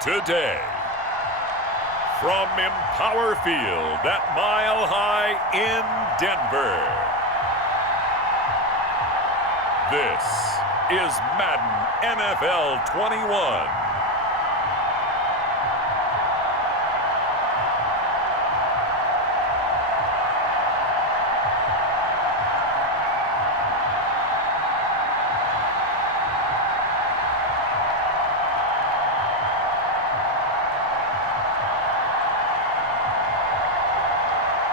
today. From Empower Field at Mile High in Denver, this is Madden NFL 21.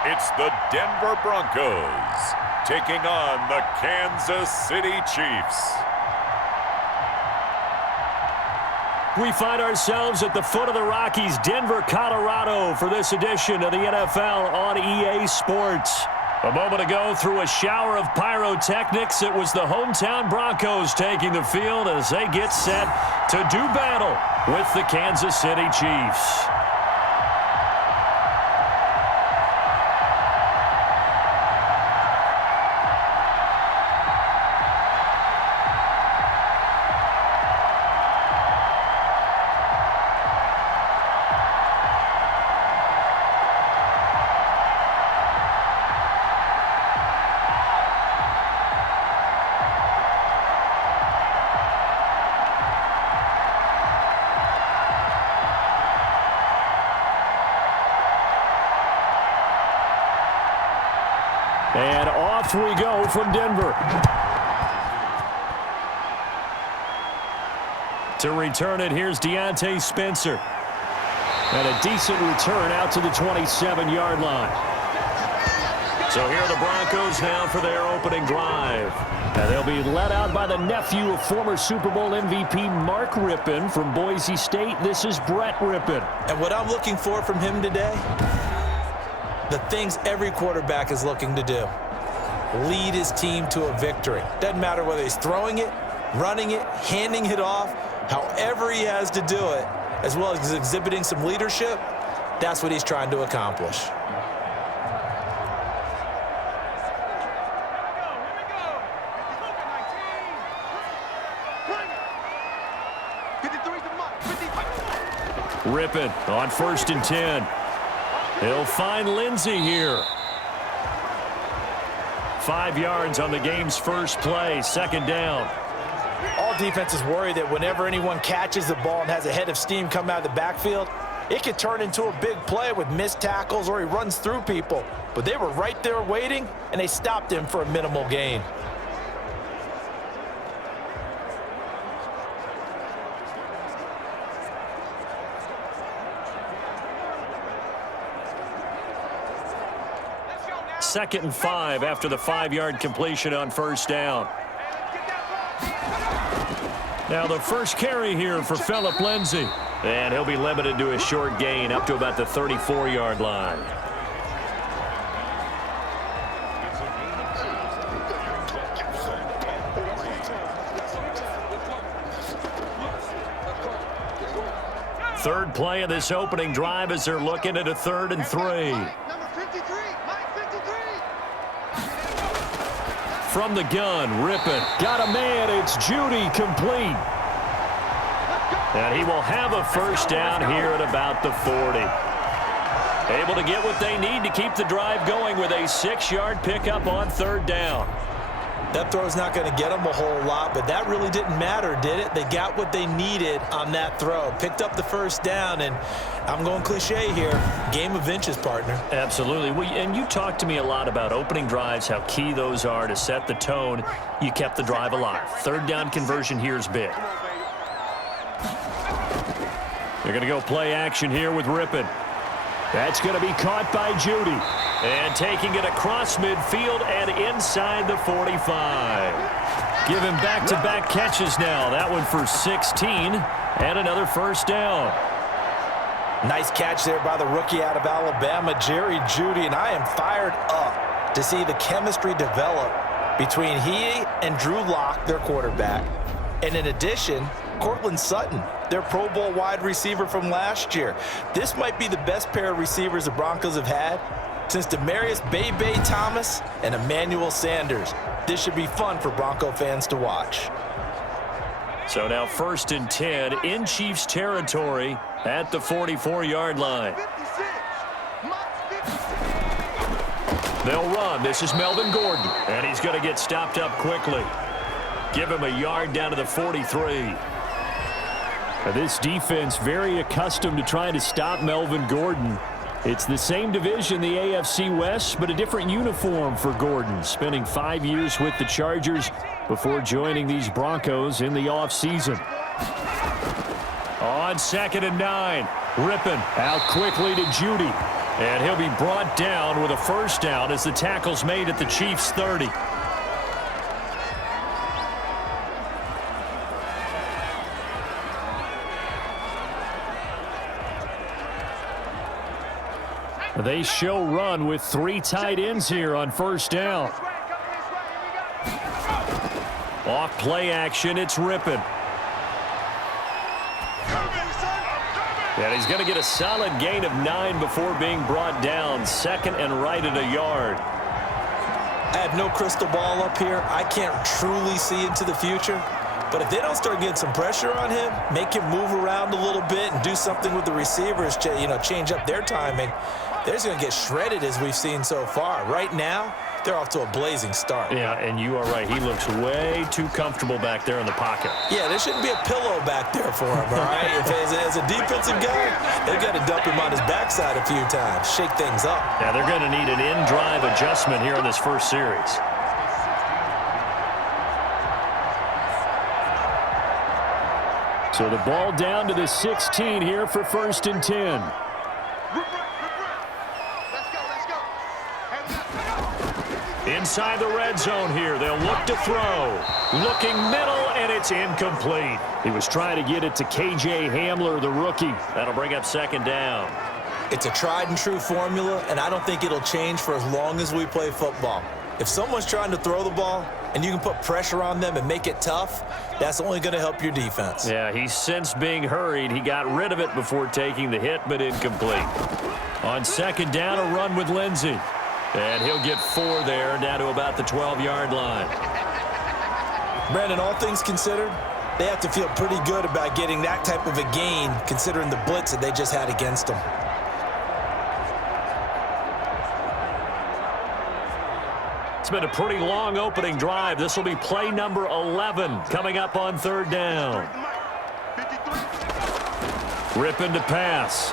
It's the Denver Broncos taking on the Kansas City Chiefs. We find ourselves at the foot of the Rockies, Denver, Colorado, for this edition of the NFL on EA Sports. A moment ago, through a shower of pyrotechnics, it was the hometown Broncos taking the field as they get set to do battle with the Kansas City Chiefs. And off we go from Denver. To return it, here's Deontay Spencer. And a decent return out to the 27-yard line. So here are the Broncos now for their opening drive. And they'll be led out by the nephew of former Super Bowl MVP Mark Rypien from Boise State. This is Brett Rypien. And what I'm looking for from him today, the things every quarterback is looking to do. Lead his team to a victory. Doesn't matter whether he's throwing it, running it, handing it off, however he has to do it, as well as exhibiting some leadership, that's what he's trying to accomplish. Rypien on 1st and 10. He'll find Lindsey here. 5 yards on the game's first play, 2nd down. All defenses worry that whenever anyone catches the ball and has a head of steam come out of the backfield, it could turn into a big play with missed tackles or he runs through people. But they were right there waiting, and they stopped him for a minimal gain. Second and 5 after the 5-yard completion on 1st down. Now the first carry here for Phillip Lindsay. And he'll be limited to a short gain up to about the 34-yard line. Third play of this opening drive as they're looking at a 3rd and 3. From the gun, Rypien got a man. It's Judy complete. And he will have a first down here at about the 40. Able to get what they need to keep the drive going with a 6-yard pickup on 3rd down. That throw's not going to get them a whole lot, but that really didn't matter, did it? They got what they needed on that throw. Picked up the first down, and I'm going cliche here. Game of inches, partner. Absolutely. Well, and you talked to me a lot about opening drives, how key those are to set the tone. You kept the drive alive. 3rd down conversion here is big. They're going to go play action here with Rypien. That's going to be caught by Judy. And taking it across midfield and inside the 45. Give him back-to-back catches now. That one for 16 and another first down. Nice catch there by the rookie out of Alabama, Jerry Jeudy. And I am fired up to see the chemistry develop between he and Drew Lock, their quarterback. And in addition, Cortland Sutton, their Pro Bowl wide receiver from last year. This might be the best pair of receivers the Broncos have had since Demaryius Bebe Thomas and Emmanuel Sanders. This should be fun for Bronco fans to watch. So now 1st and 10 in Chiefs territory at the 44-yard line. They'll run. This is Melvin Gordon, and he's going to get stopped up quickly. Give him a yard down to the 43. Now this defense very accustomed to trying to stop Melvin Gordon. It's the same division, the AFC West, but a different uniform for Gordon, spending 5 years with the Chargers before joining these Broncos in the offseason. On 2nd and 9, Rippon out quickly to Judy. And he'll be brought down with a first down as the tackle's made at the Chiefs' 30. They show run with 3 tight ends here on first down. Off play action, it's Rippon. And he's going to get a solid gain of 9 before being brought down. 2nd and right at a yard. I have no crystal ball up here. I can't truly see into the future. But if they don't start getting some pressure on him, make him move around a little bit and do something with the receivers, change up their timing, they're just going to get shredded as we've seen so far. Right now, they're off to a blazing start. Yeah, and you are right. He looks way too comfortable back there in the pocket. Yeah, there shouldn't be a pillow back there for him, all right? As a defensive guy, they've got to dump him on his backside a few times, shake things up. Yeah, they're going to need an in-drive adjustment here in this first series. So the ball down to the 16 here for 1st and 10. Inside the red zone here. They'll look to throw. Looking middle, and it's incomplete. He was trying to get it to K.J. Hamler, the rookie. That'll bring up 2nd down. It's a tried-and-true formula, and I don't think it'll change for as long as we play football. If someone's trying to throw the ball and you can put pressure on them and make it tough, that's only going to help your defense. Yeah, he's since being hurried. He got rid of it before taking the hit, but incomplete. On 2nd down, a run with Lindsey. And he'll get 4 there, down to about the 12-yard line. Brandon, all things considered, they have to feel pretty good about getting that type of a gain, considering the blitz that they just had against them. It's been a pretty long opening drive. This will be play number 11 coming up on 3rd down. Rippon to pass.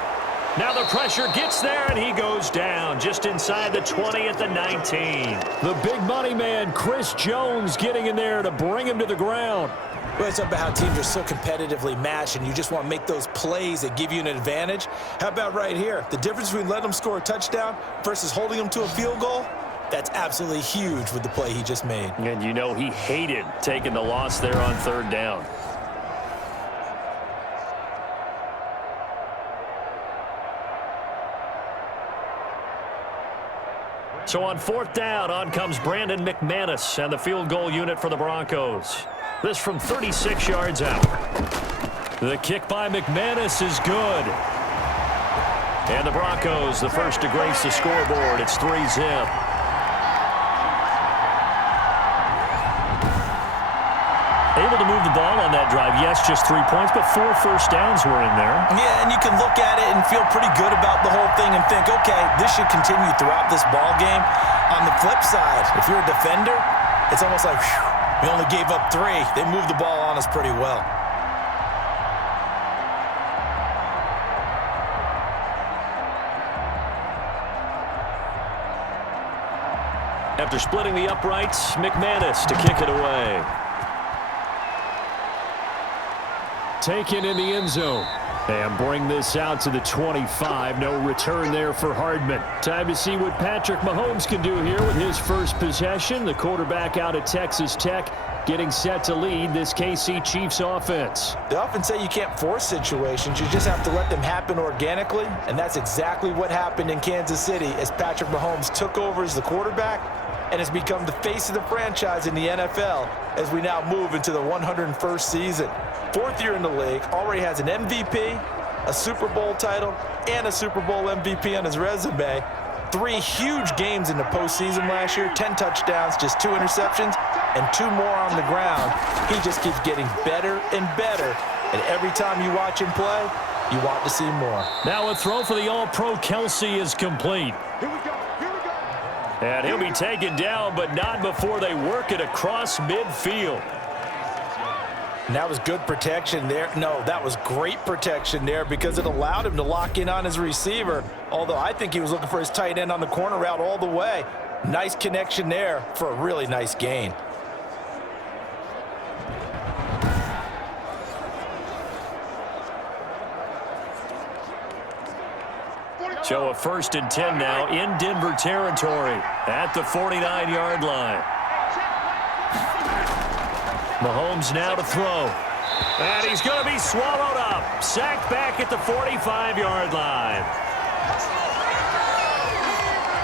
Now the pressure gets there, and he goes down just inside the 20 at the 19. The big money man, Chris Jones, getting in there to bring him to the ground. Well, it's about how teams are so competitively matched, and you just want to make those plays that give you an advantage. How about right here? The difference between letting them score a touchdown versus holding them to a field goal, that's absolutely huge with the play he just made. And you know he hated taking the loss there on 3rd down. So on 4th down, on comes Brandon Mcmanus and the field goal unit for the Broncos. This from 36 yards out. The kick by Mcmanus is good. And the Broncos, the first to grace the scoreboard. It's 3-zip. Able to move the ball on that drive. Yes, just 3 points, but 4 first downs were in there. Yeah, and you can look at it and feel pretty good about the whole thing and think, okay, this should continue throughout this ball game. On the flip side, if you're a defender, it's almost like, whew, we only gave up 3. They moved the ball on us pretty well. After splitting the uprights, Mcmanus to kick it away. Taken in the end zone. And bring this out to the 25. No return there for Hardman. Time to see what Patrick Mahomes can do here with his first possession. The quarterback out of Texas Tech getting set to lead this KC Chiefs offense. They often say you can't force situations. You just have to let them happen organically. And that's exactly what happened in Kansas City as Patrick Mahomes took over as the quarterback and has become the face of the franchise in the NFL as we now move into the 101st season. 4th year in the league, already has an MVP, a Super Bowl title, and a Super Bowl MVP on his resume. 3 huge games in the postseason last year, 10 touchdowns, just 2 interceptions. and 2 more on the ground. He just keeps getting better and better. And every time you watch him play, you want to see more. Now a throw for the All-Pro Kelsey is complete. Here we go. And he'll be taken down, but not before they work it across midfield. And that was good protection there. No, that was great protection there because it allowed him to lock in on his receiver, although I think he was looking for his tight end on the corner route all the way. Nice connection there for a really nice gain. So a 1st and 10 now in Denver territory at the 49-yard line. Mahomes now to throw. And he's going to be swallowed up. Sacked back at the 45-yard line.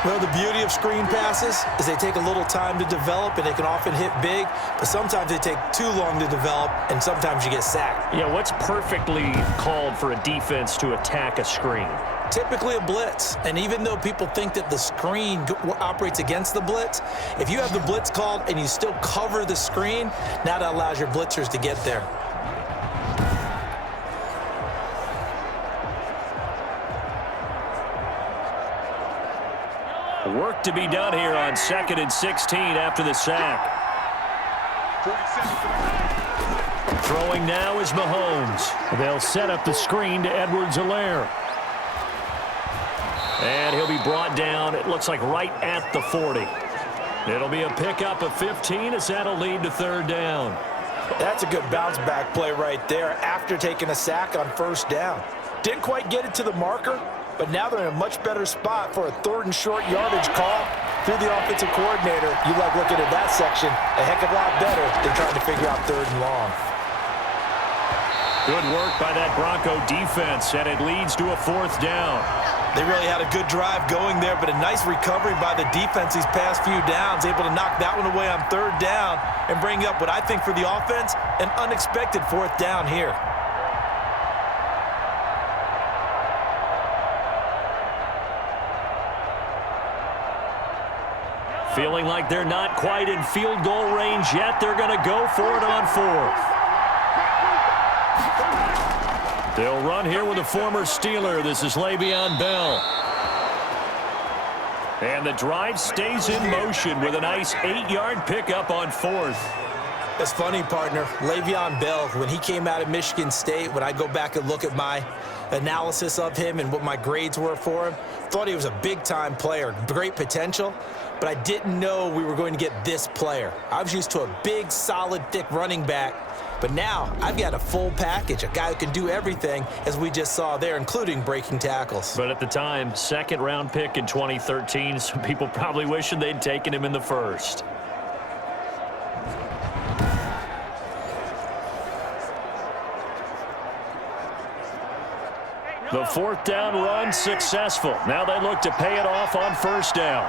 Well, the beauty of screen passes is they take a little time to develop, and they can often hit big, but sometimes they take too long to develop, and sometimes you get sacked. Yeah, what's perfectly called for a defense to attack a screen? Typically a blitz, and even though people think that the screen operates against the blitz, if you have the blitz called and you still cover the screen, now that allows your blitzers to get there. Work to be done here on 2nd and 16 after the sack. Throwing now is Mahomes. They'll set up the screen to Edwards-Helaire. And he'll be brought down, it looks like right at the 40. It'll be a pickup of 15 as that'll lead to 3rd down. That's a good bounce back play right there after taking a sack on 1st down. Didn't quite get it to the marker, but now they're in a much better spot for a 3rd and short yardage call. Through the offensive coordinator, you like looking at that section a heck of a lot better than trying to figure out 3rd and long. Good work by that Bronco defense, and it leads to a 4th down. They really had a good drive going there, but a nice recovery by the defense these past few downs, able to knock that one away on 3rd down and bring up what I think for the offense, an unexpected 4th down here. Feeling like they're not quite in field goal range yet, they're going to go for it on 4th. They'll run here with a former Steeler. This is Le'Veon Bell. And the drive stays in motion with a nice 8-yard pickup on 4th. It's funny, partner. Le'Veon Bell, when he came out of Michigan State, when I go back and look at my analysis of him and what my grades were for him, thought he was a big-time player, great potential, but I didn't know we were going to get this player. I was used to a big, solid, thick running back, but now I've got a full package, a guy who can do everything, as we just saw there, including breaking tackles. But at the time, 2nd-round pick in 2013, some people probably wishing they'd taken him in the 1st. The 4th down run successful. Now they look to pay it off on 1st down.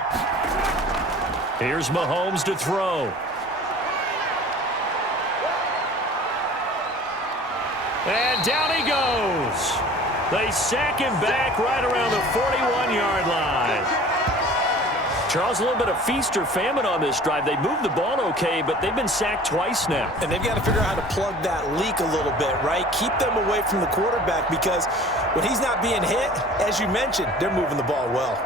Here's Mahomes to throw. And down he goes. They sack him back right around the 41-yard line. Charles, a little bit of feast or famine on this drive. They moved the ball okay, but they've been sacked twice now. And they've got to figure out how to plug that leak a little bit, right? Keep them away from the quarterback, because when he's not being hit, as you mentioned, they're moving the ball well.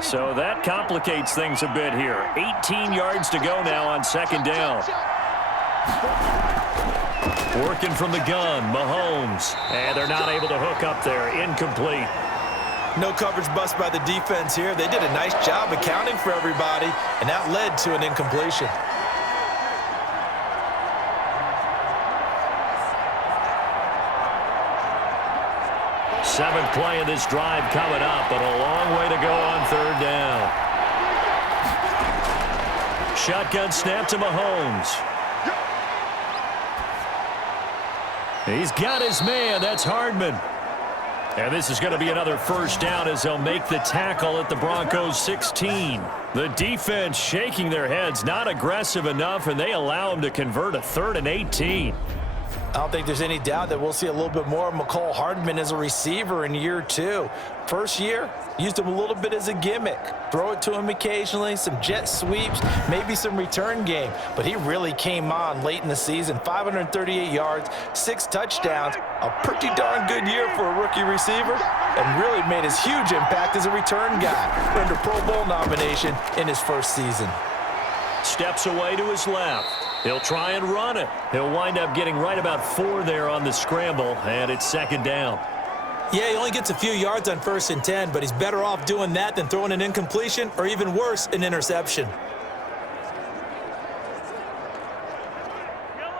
So that complicates things a bit here. 18 yards to go now on 2nd down. Working from the gun, Mahomes. And they're not able to hook up there. Incomplete. No coverage bust by the defense here. They did a nice job accounting for everybody, and that led to an incompletion. Seventh play of this drive coming up, but a long way to go on 3rd down. Shotgun snap to Mahomes. He's got his man. That's Hardman. And this is going to be another 1st down as they'll make the tackle at the Broncos 16. The defense shaking their heads, not aggressive enough, and they allow him to convert a 3rd and 18. I don't think there's any doubt that we'll see a little bit more of McCole Hardman as a receiver in year 2. First year, used him a little bit as a gimmick. Throw it to him occasionally, some jet sweeps, maybe some return game. But he really came on late in the season. 538 yards, 6 touchdowns. A pretty darn good year for a rookie receiver, and really made his huge impact as a return guy. Earned a Pro Bowl nomination in his first season. Steps away to his left. He'll try and run it. He'll wind up getting right about 4 there on the scramble, and it's second down. Yeah, he only gets a few yards on 1st and 10, but he's better off doing that than throwing an incompletion or even worse, an interception.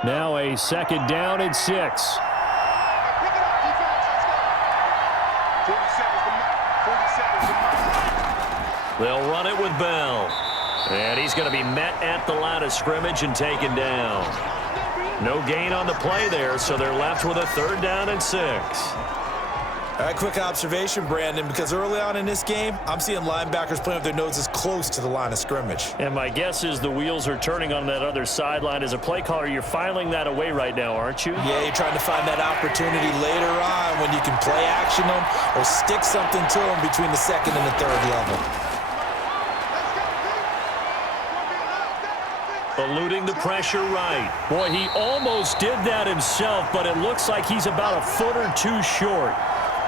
Now a second down and 6. They'll run it with Bell. And he's going to be met at the line of scrimmage and taken down. No gain on the play there, so they're left with a 3rd down and 6. All right, quick observation, Brandon, because early on in this game, I'm seeing linebackers playing with their noses close to the line of scrimmage. And my guess is the wheels are turning on that other sideline. As a play caller, you're filing that away right now, aren't you? Yeah, you're trying to find that opportunity later on when you can play action them or stick something to them between the 2nd and the 3rd level. Eluding the pressure right. Boy, he almost did that himself, but it looks like he's about a foot or 2 short.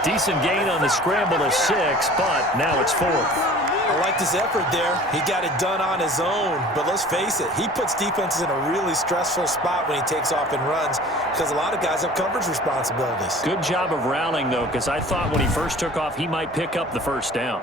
Decent gain on the scramble of 6, but now it's 4th. I like this effort there. He got it done on his own, but let's face it, he puts defenses in a really stressful spot when he takes off and runs because a lot of guys have coverage responsibilities. Good job of rallying, though, because I thought when he first took off, he might pick up the 1st down.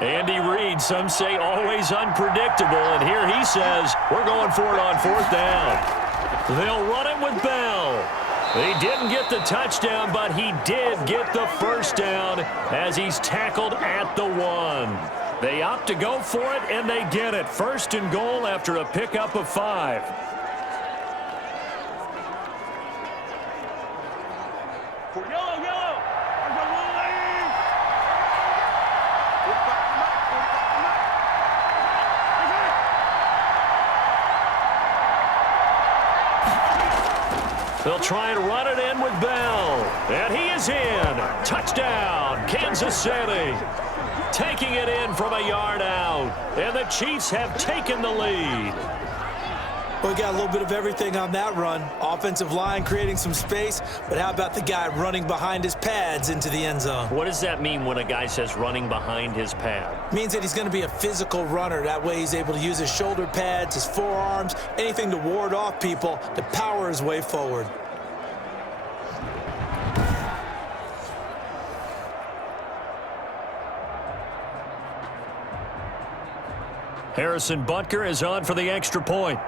Andy Reid, some say always unpredictable, and here he says we're going for it on 4th down. They'll run it with Bell. He didn't get the touchdown, but he did get the 1st down as he's tackled at the 1. They opt to go for it, and they get it. 1st and goal after a pickup of 5. They'll try and run it in with Bell. And he is in. Touchdown, Kansas City. Taking it in from a yard out. And the Chiefs have taken the lead. Well, we got a little bit of everything on that run. Offensive line creating some space, but how about the guy running behind his pads into the end zone? What does that mean when a guy says running behind his pad? Means that he's going to be a physical runner. That way he's able to use his shoulder pads, his forearms, anything to ward off people to power his way forward. Harrison Butker is on for the extra point.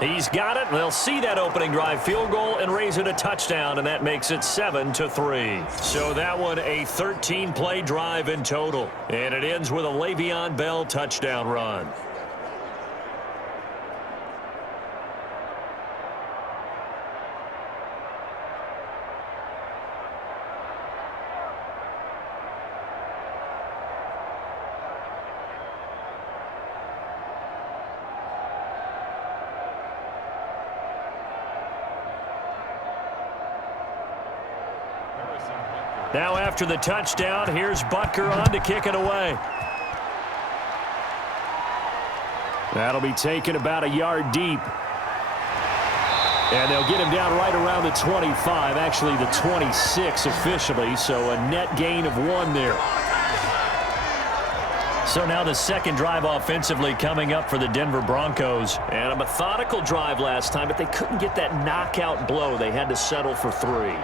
He's got it, and they'll see that opening drive field goal and raise it a touchdown, and that makes it 7-3. So that one a 13-play drive in total, and it ends with a Le'Veon Bell touchdown run. Now after the touchdown, here's Butker on to kick it away. That'll be taken about a yard deep. And they'll get him down right around the 25, actually the 26 officially, so a net gain of 1 there. So now the second drive offensively coming up for the Denver Broncos. And a methodical drive last time, but they couldn't get that knockout blow. They had to settle for 3.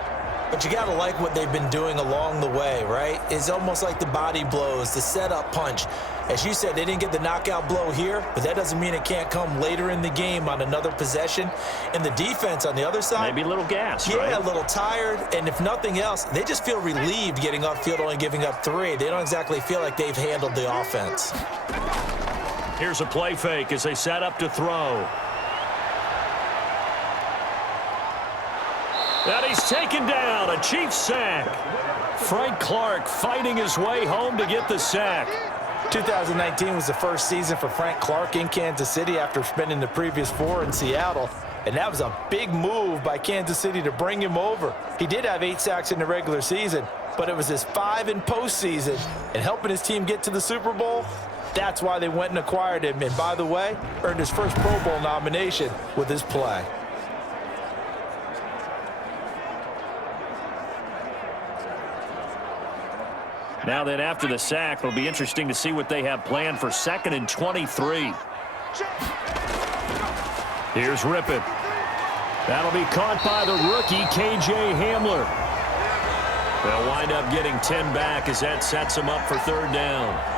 But you got to like what they've been doing along the way, right? It's almost like the body blows, the setup punch. As you said, they didn't get the knockout blow here, but that doesn't mean it can't come later in the game on another possession. And the defense on the other side, maybe a little gas, yeah, right? A little tired. And if nothing else, they just feel relieved getting upfield, only giving up 3. They don't exactly feel like they've handled the offense. Here's a play fake as they set up to throw. And he's taken down, a Chiefs sack. Frank Clark fighting his way home to get the sack. 2019 was the first season for Frank Clark in Kansas City after spending the previous 4 in Seattle. And that was a big move by Kansas City to bring him over. He did have 8 sacks in the regular season, but it was his 5 in postseason. And helping his team get to the Super Bowl, that's why they went and acquired him. And by the way, earned his first Pro Bowl nomination with his play. Now then, after the sack, it'll be interesting to see what they have planned for 2nd and 23. Here's Rippon. That'll be caught by the rookie, K.J. Hamler. They'll wind up getting 10 back as that sets them up for 3rd down.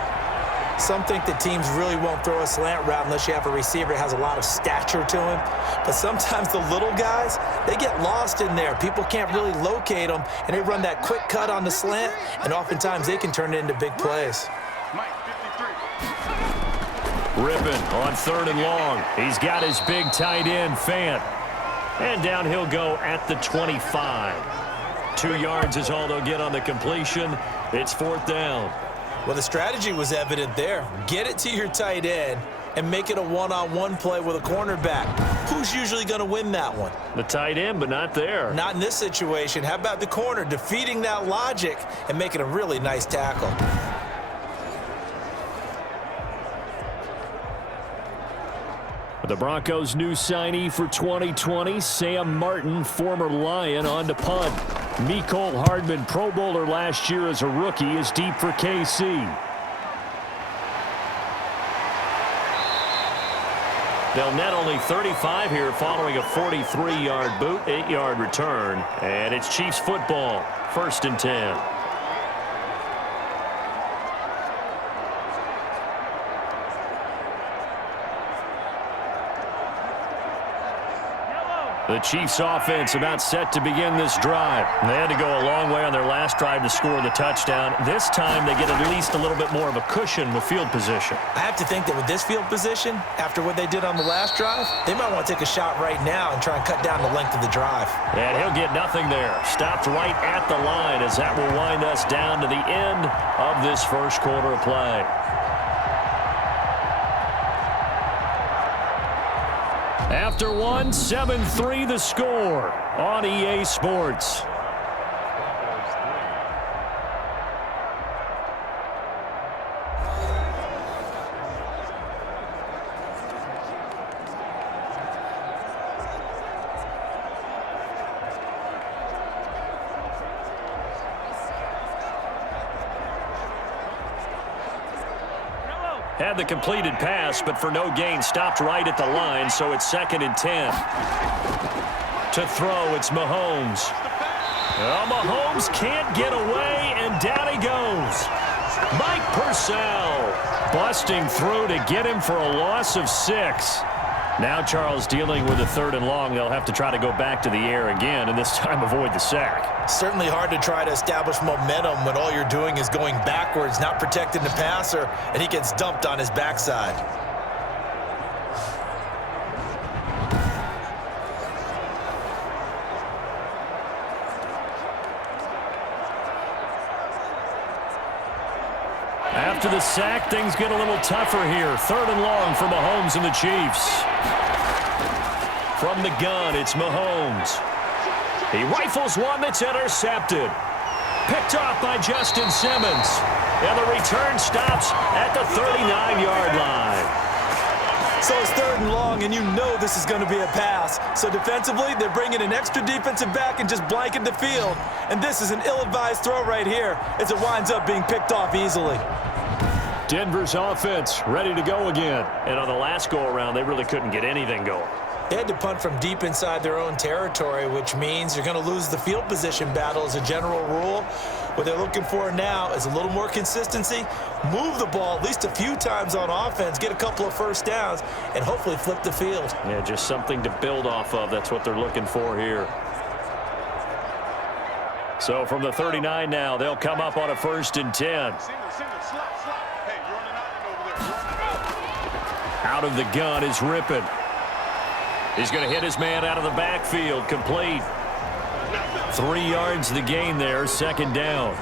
Some think that teams really won't throw a slant route unless you have a receiver that has a lot of stature to him. But sometimes the little guys, they get lost in there. People can't really locate them, and they run that quick cut on the slant, and oftentimes they can turn it into big plays. Rippon on 3rd and long. He's got his big tight end, Fant. And down he'll go at the 25. 2 yards is all they'll get on the completion. It's 4th down. Well, the strategy was evident there. Get it to your tight end and make it a one-on-one play with a cornerback. Who's usually going to win that one? The tight end, but not there. Not in this situation. How about the corner defeating that logic and making a really nice tackle? The Broncos' new signee for 2020, Sam Martin, former Lion, on to punt. Mecole Hardman, Pro Bowler last year as a rookie, is deep for KC. They'll net only 35 here following a 43-yard boot, 8-yard return. And it's Chiefs football, 1st and 10. The Chiefs offense about set to begin this drive. They had to go a long way on their last drive to score the touchdown. This time they get at least a little bit more of a cushion with field position. I have to think that with this field position, after what they did on the last drive, they might want to take a shot right now and try and cut down the length of the drive. And he'll get nothing there. Stopped right at the line as that will wind us down to the end of this first quarter of play. After 1, 7-3 the score on EA Sports. Had the completed pass, but for no gain, stopped right at the line, so it's 2nd and 10. To throw, it's Mahomes. Well, Mahomes can't get away, and down he goes. Mike Purcell busting through to get him for a loss of 6. Now Charles dealing with a 3rd and long. They'll have to try to go back to the air again, and this time avoid the sack. Certainly hard to try to establish momentum when all you're doing is going backwards, not protecting the passer, and he gets dumped on his backside. After the sack, things get a little tougher here. 3rd and long for Mahomes and the Chiefs. From the gun, it's Mahomes. He rifles one that's intercepted. Picked off by Justin Simmons. And the return stops at the 39-yard line. So it's 3rd and long, and you know this is going to be a pass. So defensively, they're bringing an extra defensive back and just blanket the field. And this is an ill-advised throw right here as it winds up being picked off easily. Denver's offense ready to go again. And on the last go-around, they really couldn't get anything going. They had to punt from deep inside their own territory, which means you're going to lose the field position battle as a general rule. What they're looking for now is a little more consistency, move the ball at least a few times on offense, get a couple of first downs, and hopefully flip the field. Yeah, just something to build off of. That's what they're looking for here. So from the 39 now, they'll come up on a 1st and 10. Out of the gun is Rippon. He's going to hit his man out of the backfield. Complete. 3 yards the gain there, 2nd down.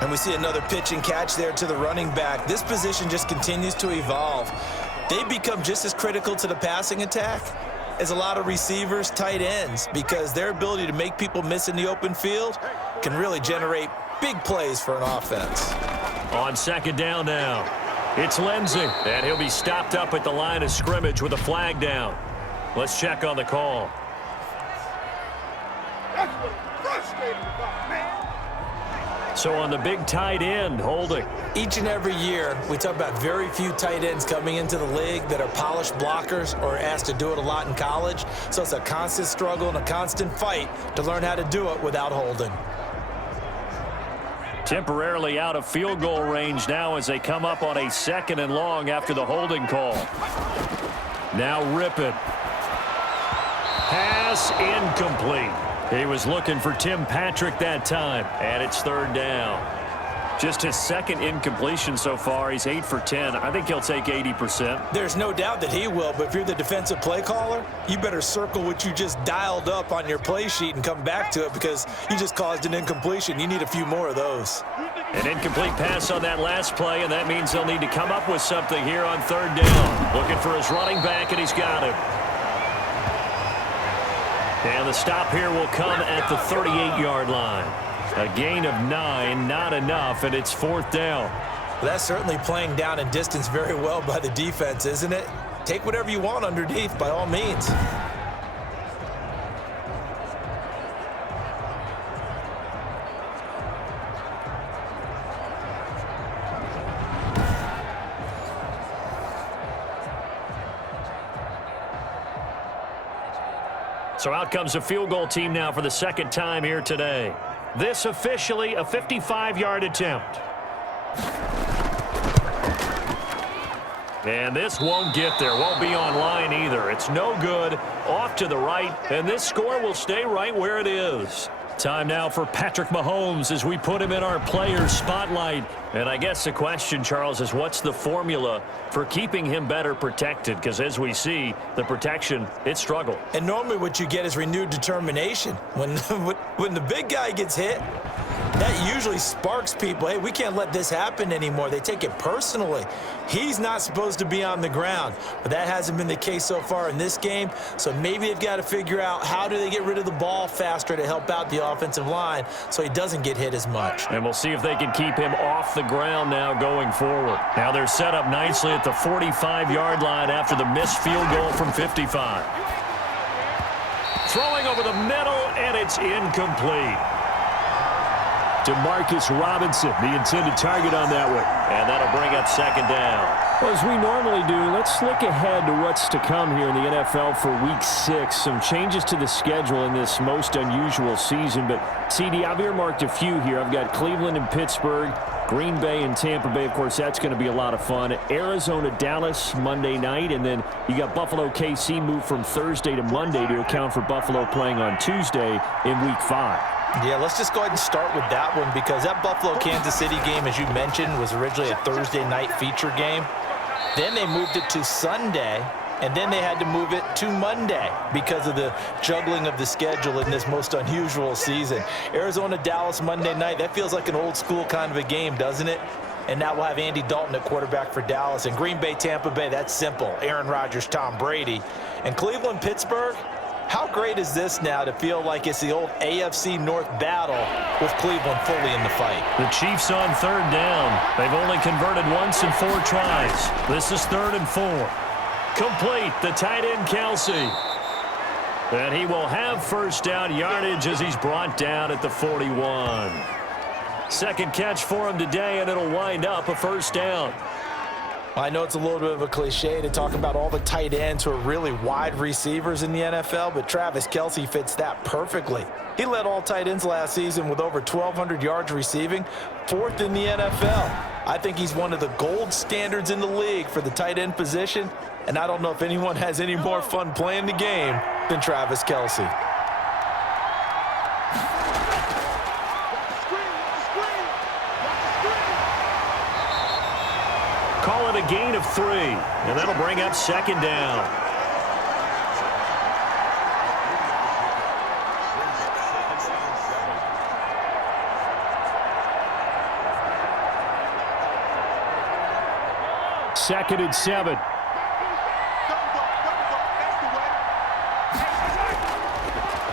And we see another pitch and catch there to the running back. This position just continues to evolve. They become just as critical to the passing attack as a lot of receivers, tight ends, because their ability to make people miss in the open field can really generate big plays for an offense. On 2nd down now, it's Lindsey, and he'll be stopped up at the line of scrimmage with a flag down. Let's check on the call. So on the big tight end, holding. Each and every year, we talk about very few tight ends coming into the league that are polished blockers or asked to do it a lot in college. So it's a constant struggle and a constant fight to learn how to do it without holding. Temporarily out of field goal range now as they come up on a 2nd and long after the holding call. Now Rippon. Pass incomplete. He was looking for Tim Patrick that time, and it's 3rd down. Just his 2nd incompletion so far. He's 8 for 10. I think he'll take 80%. There's no doubt that he will, but if you're the defensive play caller, you better circle what you just dialed up on your play sheet and come back to it because you just caused an incompletion. You need a few more of those. An incomplete pass on that last play, and that means they'll need to come up with something here on 3rd down. Looking for his running back, and he's got him. And the stop here will come at the 38-yard line. A gain of 9, not enough, and it's 4th down. Well, that's certainly playing down in distance very well by the defense, isn't it? Take whatever you want underneath, by all means. So out comes a field goal team now for the 2nd time here today. This officially a 55-yard attempt. And this won't get there. Won't be on line either. It's no good. Off to the right. And this score will stay right where it is. Time now for Patrick Mahomes as we put him in our player spotlight. And I guess the question, Charles, is what's the formula for keeping him better protected? Because as we see, the protection, it struggled. And normally what you get is renewed determination. When the big guy gets hit, that usually sparks people. Hey, we can't let this happen anymore. They take it personally. He's not supposed to be on the ground, but that hasn't been the case so far in this game. So maybe they've got to figure out how do they get rid of the ball faster to help out the offensive line so he doesn't get hit as much. And we'll see if they can keep him off the ground now going forward. Now they're set up nicely at the 45-yard line after the missed field goal from 55. Throwing over the middle, and it's incomplete. DeMarcus Robinson, the intended target on that one. And that'll bring up 2nd down. Well, as we normally do, let's look ahead to what's to come here in the NFL for Week 6. Some changes to the schedule in this most unusual season. But, CD, I've earmarked a few here. I've got Cleveland and Pittsburgh, Green Bay and Tampa Bay. Of course, that's going to be a lot of fun. Arizona, Dallas, Monday night. And then you got Buffalo, KC moved from Thursday to Monday to account for Buffalo playing on Tuesday in Week 5. Yeah, let's just go ahead and start with that one because that Buffalo-Kansas City game, as you mentioned, was originally a Thursday night feature game. Then they moved it to Sunday, and then they had to move it to Monday because of the juggling of the schedule in this most unusual season. Arizona-Dallas Monday night, that feels like an old-school kind of a game, doesn't it? And now we'll have Andy Dalton at quarterback for Dallas. And Green Bay, Tampa Bay, that's simple. Aaron Rodgers, Tom Brady. And Cleveland, Pittsburgh, how great is this now to feel like it's the old AFC North battle with Cleveland fully in the fight? The Chiefs on 3rd down. They've only converted once in 4 tries. This is 3rd and 4. Complete, the tight end Kelsey. And he will have first down yardage as he's brought down at the 41. Second catch for him today, and it'll wind up a first down. I know it's a little bit of a cliche to talk about all the tight ends who are really wide receivers in the NFL, but Travis Kelce fits that perfectly. He led all tight ends last season with over 1,200 yards receiving, 4th in the NFL. I think he's one of the gold standards in the league for the tight end position, and I don't know if anyone has any more fun playing the game than Travis Kelce. Call it a gain of 3, and that'll bring up 2nd down. Second and 7.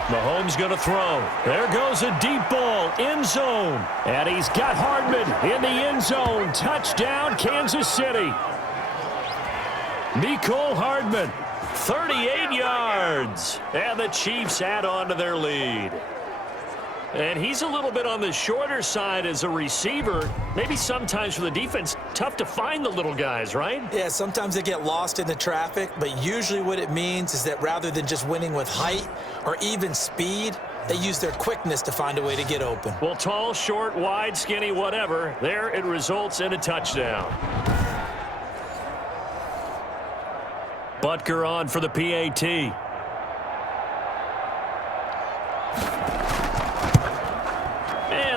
Mahomes going to throw. There goes a deep ball, end zone. And he's got Hardman in the end zone. Touchdown, Kansas City. Mecole Hardman, 38 yards. And the Chiefs add on to their lead. And he's a little bit on the shorter side as a receiver. Maybe sometimes for the defense, tough to find the little guys, right? Yeah, sometimes they get lost in the traffic, but usually what it means is that rather than just winning with height or even speed, they use their quickness to find a way to get open. Well, tall, short, wide, skinny, whatever, there it results in a touchdown. Butker on for the PAT.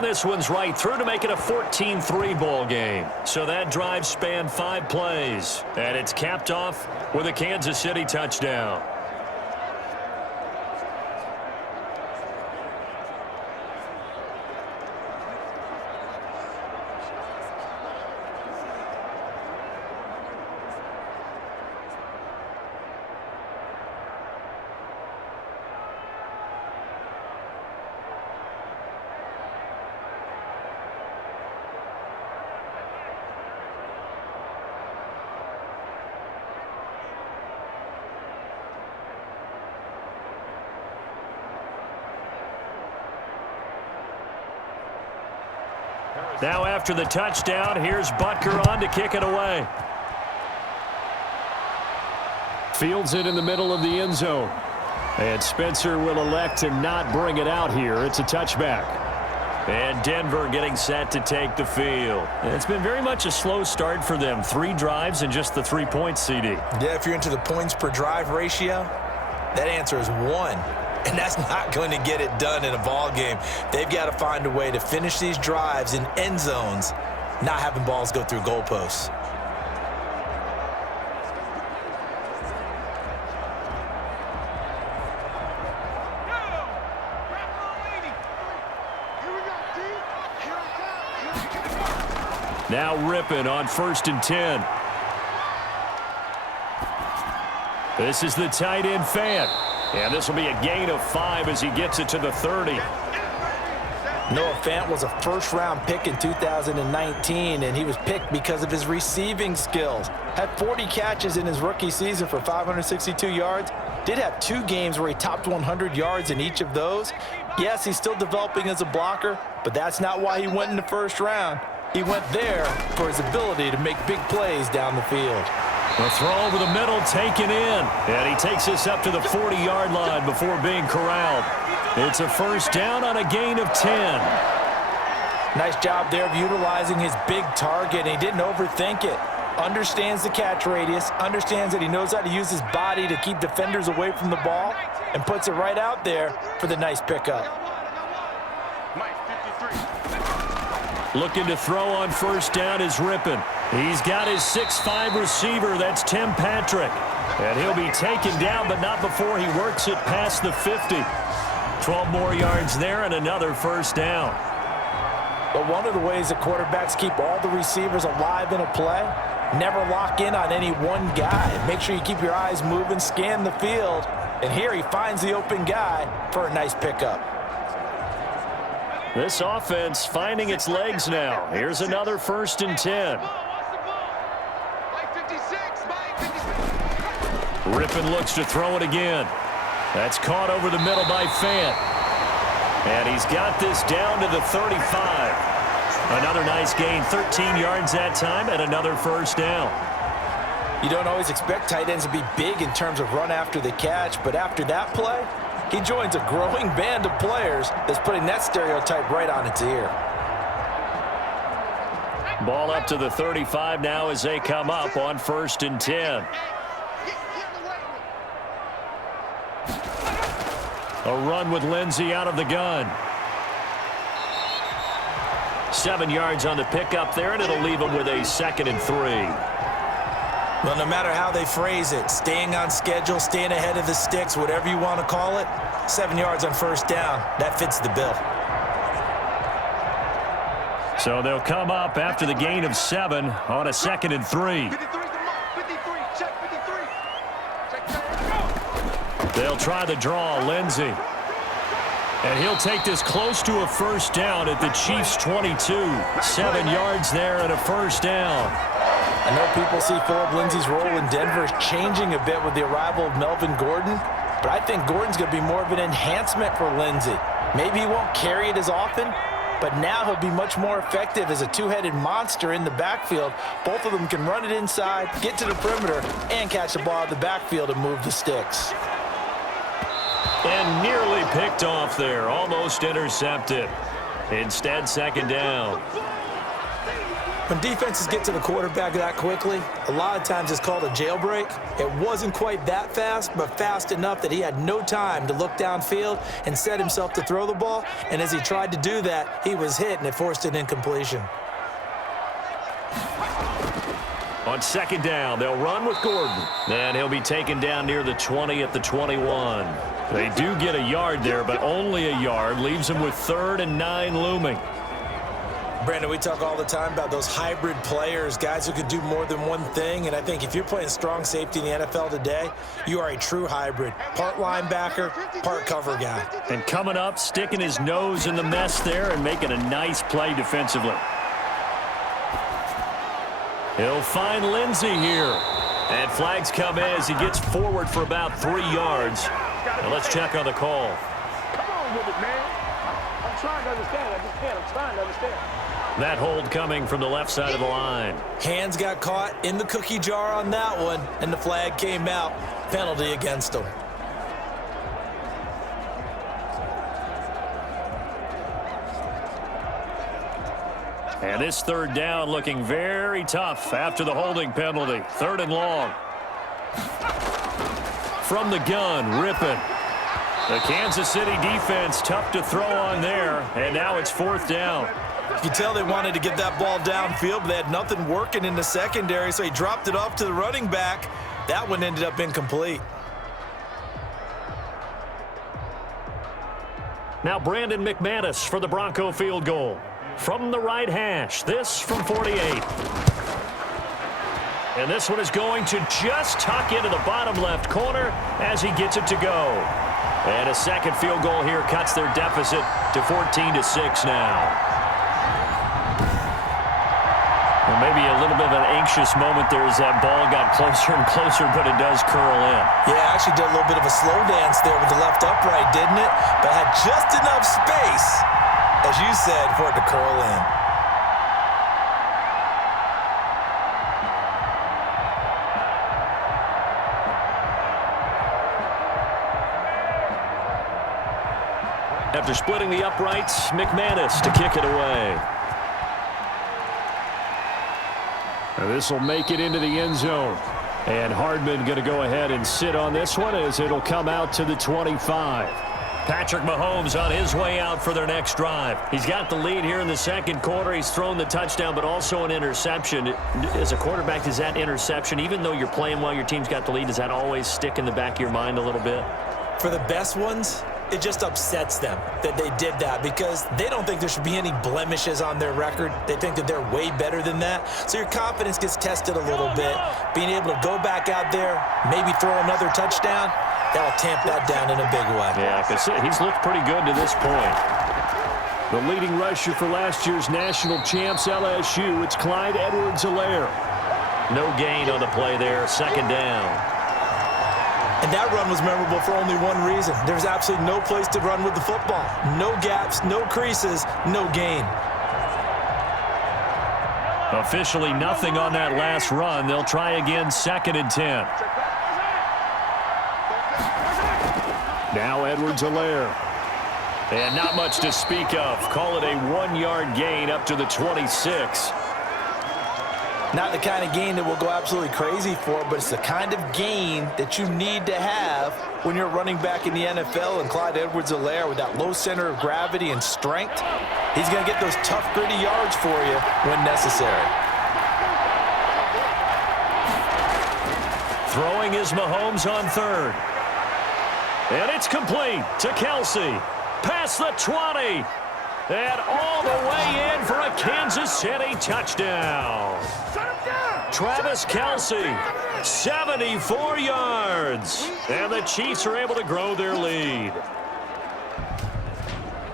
This one's right through to make it a 14-3 ball game. So that drive spanned 5 plays. And it's capped off with a Kansas City touchdown. Now after the touchdown, here's Butker on to kick it away. Fields it in the middle of the end zone. And Spencer will elect to not bring it out here. It's a touchback. And Denver getting set to take the field. It's been very much a slow start for them. 3 drives and just the 3 points, CD. Yeah, if you're into the points per drive ratio, that answer is 1. And that's not going to get it done in a ball game. They've got to find a way to finish these drives in end zones, not having balls go through goalposts. Now Rippon on 1st and 10. This is the tight end Fant. And this will be a gain of 5 as he gets it to the 30. Noah Fant was a first-round pick in 2019, and he was picked because of his receiving skills. Had 40 catches in his rookie season for 562 yards. Did have 2 games where he topped 100 yards in each of those. Yes, he's still developing as a blocker, but that's not why he went in the first round. He went there for his ability to make big plays down the field. The throw over the middle taken in. And he takes us up to the 40-yard line before being corralled. It's a first down on a gain of 10. Nice job there of utilizing his big target. He didn't overthink it. Understands the catch radius. Understands that he knows how to use his body to keep defenders away from the ball. And puts it right out there for the nice pickup. Looking to throw on first down is Rippon. He's got his 6'5 receiver. That's Tim Patrick. And he'll be taken down, but not before he works it past the 50. 12 more yards there and another first down. But one of the ways that quarterbacks keep all the receivers alive in a play, never lock in on any one guy. Make sure you keep your eyes moving, scan the field. And here he finds the open guy for a nice pickup. This offense finding its legs now. Here's another 1st and 10. Rippon looks to throw it again. That's caught over the middle by Fant. And he's got this down to the 35. Another nice gain, 13 yards that time, and another first down. You don't always expect tight ends to be big in terms of run after the catch, but after that play, he joins a growing band of players that's putting that stereotype right on its ear. Ball up to the 35 now as they come up on 1st and 10. A run with Lindsey out of the gun. 7 yards on the pickup there, and it'll leave him with a 2nd and 3. Well, no matter how they phrase it, staying on schedule, staying ahead of the sticks, whatever you want to call it, 7 yards on 1st down, that fits the bill. So they'll come up after the gain of 7 on a 2nd and 3. They'll try the draw, Lindsey. And he'll take this close to a 1st down at the Chiefs' 22. 7 yards there and a 1st down. I know people see Phillip Lindsay's role in Denver changing a bit with the arrival of Melvin Gordon, but I think Gordon's going to be more of an enhancement for Lindsay. Maybe he won't carry it as often, but now he'll be much more effective as a two-headed monster in the backfield. Both of them can run it inside, get to the perimeter, and catch the ball out of the backfield and move the sticks. And nearly picked off there, almost intercepted. Instead, 2nd down. When defenses get to the quarterback that quickly, a lot of times it's called a jailbreak. It wasn't quite that fast, but fast enough that he had no time to look downfield and set himself to throw the ball. And as he tried to do that, he was hit, and it forced an incompletion. On 2nd down, they'll run with Gordon. And he'll be taken down near the 20 at the 21. They do get a yard there, but only a yard. Leaves them with 3rd and 9 looming. Brandon, we talk all the time about those hybrid players, guys who could do more than one thing, and I think if you're playing strong safety in the NFL today, you are a true hybrid. Part linebacker, part cover guy. And coming up, sticking his nose in the mess there and making a nice play defensively. He'll find Lindsey here. And flags come in as he gets forward for about 3 yards. Now let's check on the call. Come on with it, man. I'm trying to understand. I just can't. I'm trying to understand. That hold coming from the left side of the line. Hands got caught in the cookie jar on that one, and the flag came out. Penalty against him. And this 3rd down looking very tough after the holding penalty. 3rd and long. From the gun, ripping. The Kansas City defense tough to throw on there, and now it's 4th down. You can tell they wanted to get that ball downfield, but they had nothing working in the secondary, so he dropped it off to the running back. That one ended up incomplete. Now Brandon Mcmanus for the Bronco field goal. From the right hash, this from 48. And this one is going to just tuck into the bottom left corner as he gets it to go. And a 2nd field goal here cuts their deficit to 14-6 now. Well, maybe a little bit of an anxious moment there as that ball got closer and closer, but it does curl in. Yeah, actually did a little bit of a slow dance there with the left upright, didn't it? But had just enough space, as you said, for it to curl in. After splitting the uprights, Mcmanus to kick it away. This will make it into the end zone. And Hardman going to go ahead and sit on this one as it'll come out to the 25. Patrick Mahomes on his way out for their next drive. He's got the lead here in the 2nd quarter. He's thrown the touchdown, but also an interception. As a quarterback, does that interception, even though you're playing while your team's got the lead, does that always stick in the back of your mind a little bit? For the best ones, it just upsets them that they did that because they don't think there should be any blemishes on their record. They think that they're way better than that. So your confidence gets tested a little bit. Being able to go back out there, maybe throw another touchdown, that'll tamp that down in a big way. Yeah, because he's looked pretty good to this point. The leading rusher for last year's national champs, LSU, it's Clyde Edwards-Helaire. No gain on the play there, 2nd down. And that run was memorable for only one reason. There's absolutely no place to run with the football. No gaps, no creases, no gain. Officially nothing on that last run. They'll try again, 2nd and 10. Now Edwards-Helaire. And not much to speak of. Call it a 1-yard gain up to the 26. Not the kind of gain that we'll go absolutely crazy for, but it's the kind of gain that you need to have when you're running back in the NFL. And Clyde Edwards-Helaire, with that low center of gravity and strength, he's going to get those tough, gritty yards for you when necessary. Throwing is Mahomes on 3rd. And it's complete to Kelsey. Past the 20. And all the way in for a Kansas City touchdown. Travis Kelsey, 74 yards. And the Chiefs are able to grow their lead.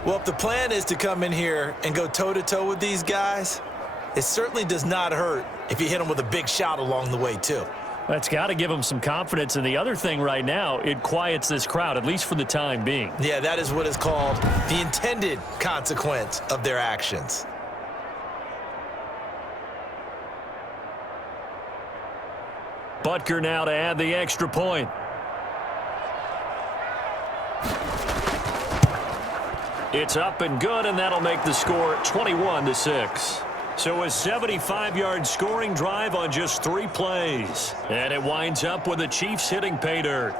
Well, if the plan is to come in here and go toe-to-toe with these guys, it certainly does not hurt if you hit them with a big shot along the way, too. That's got to give them some confidence. And the other thing right now, it quiets this crowd, at least for the time being. Yeah, that is what is called the intended consequence of their actions. Butker now to add the extra point. It's up and good, and that'll make the score 21-6. So a 75-yard scoring drive on just 3 plays. And it winds up with the Chiefs hitting pay dirt.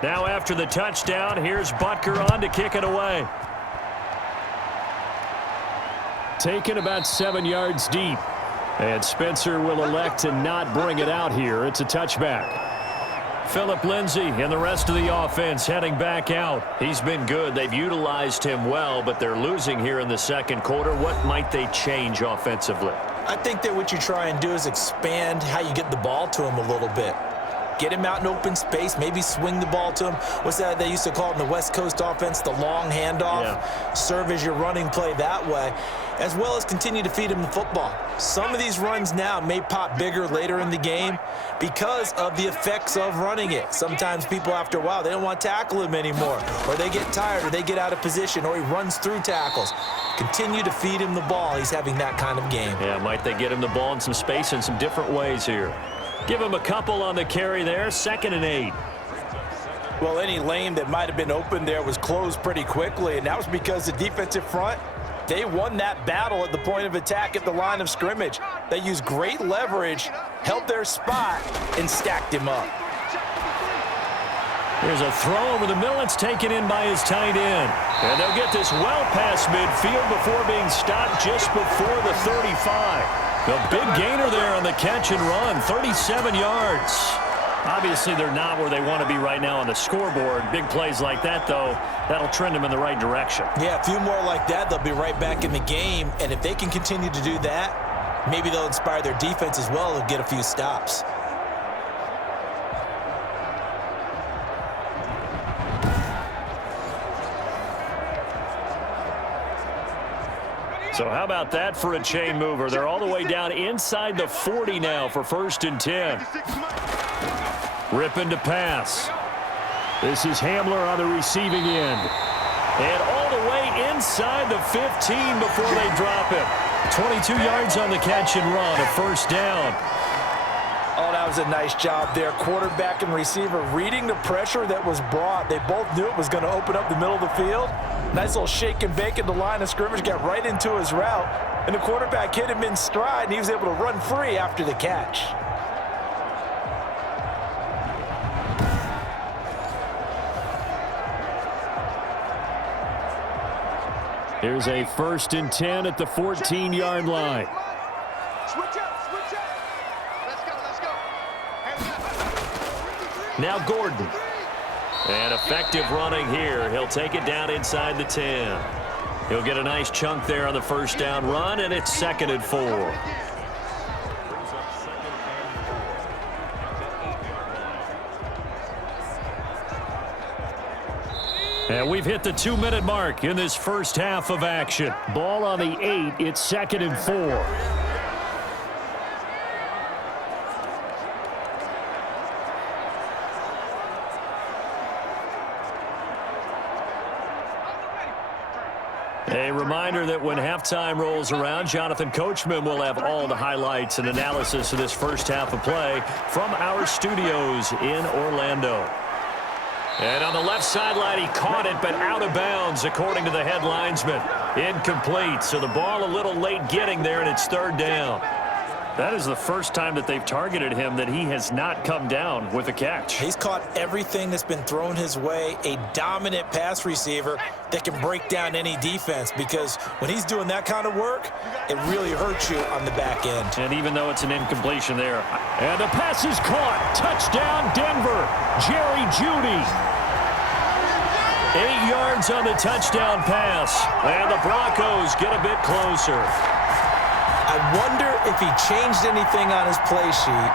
Now after the touchdown, here's Butker on to kick it away. Taken about 7 yards deep. And Spencer will elect to not bring it out here. It's a touchback. Phillip Lindsay and the rest of the offense heading back out. He's been good. They've utilized him well, but they're losing here in the 2nd quarter. What might they change offensively? I think that what you try and do is expand how you get the ball to him a little bit. Get him out in open space, maybe swing the ball to him. What's that they used to call it in the West Coast offense, the long handoff? Yeah. Serve as your running play that way, as well as continue to feed him the football. Some of these runs now may pop bigger later in the game because of the effects of running it. Sometimes people, after a while, they don't want to tackle him anymore, or they get tired, or they get out of position, or he runs through tackles. Continue to feed him the ball. He's having that kind of game. Yeah, might they get him the ball in some space in some different ways here. Give him a couple on the carry there, 2nd and 8. Well, any lane that might have been open there was closed pretty quickly, and that was because the defensive front, they won that battle at the point of attack at the line of scrimmage. They used great leverage, held their spot, and stacked him up. There's a throw over the middle. It's taken in by his tight end. And they'll get this well past midfield before being stopped just before the 35. The big gainer there on the catch and run, 37 yards. Obviously, they're not where they want to be right now on the scoreboard. Big plays like that, though, that'll trend them in the right direction. Yeah, a few more like that, they'll be right back in the game. And if they can continue to do that, maybe they'll inspire their defense as well and get a few stops. So how about that for a chain mover? They're all the way down inside the 40 now for 1st and 10. Ripping to pass. This is Hamler on the receiving end. And all the way inside the 15 before they drop him. 22 yards on the catch and run, a 1st down. Oh, that was a nice job there. Quarterback and receiver reading the pressure that was brought. They both knew it was going to open up the middle of the field. Nice little shake and bake at the line of scrimmage, got right into his route. And the quarterback hit him in stride, and he was able to run free after the catch. Here's a 1st and 10 at the 14-yard line. Now Gordon. And effective running here. He'll take it down inside the 10. He'll get a nice chunk there on the first down run, and it's 2nd and 4. And we've hit the 2-minute mark in this first half of action. Ball on the 8. It's 2nd and 4. A reminder that when halftime rolls around, Jonathan Coachman will have all the highlights and analysis of this first half of play from our studios in Orlando. And on the left sideline, he caught it, but out of bounds, according to the head linesman. Incomplete, so the ball a little late getting there, and it's 3rd down. That is the first time that they've targeted him that he has not come down with a catch. He's caught everything that's been thrown his way, a dominant pass receiver that can break down any defense, because when he's doing that kind of work, it really hurts you on the back end. And even though it's an incompletion there. And the pass is caught. Touchdown, Denver. Jerry Jeudy. 8 yards on the touchdown pass. And the Broncos get a bit closer. I wonder if he changed anything on his play sheet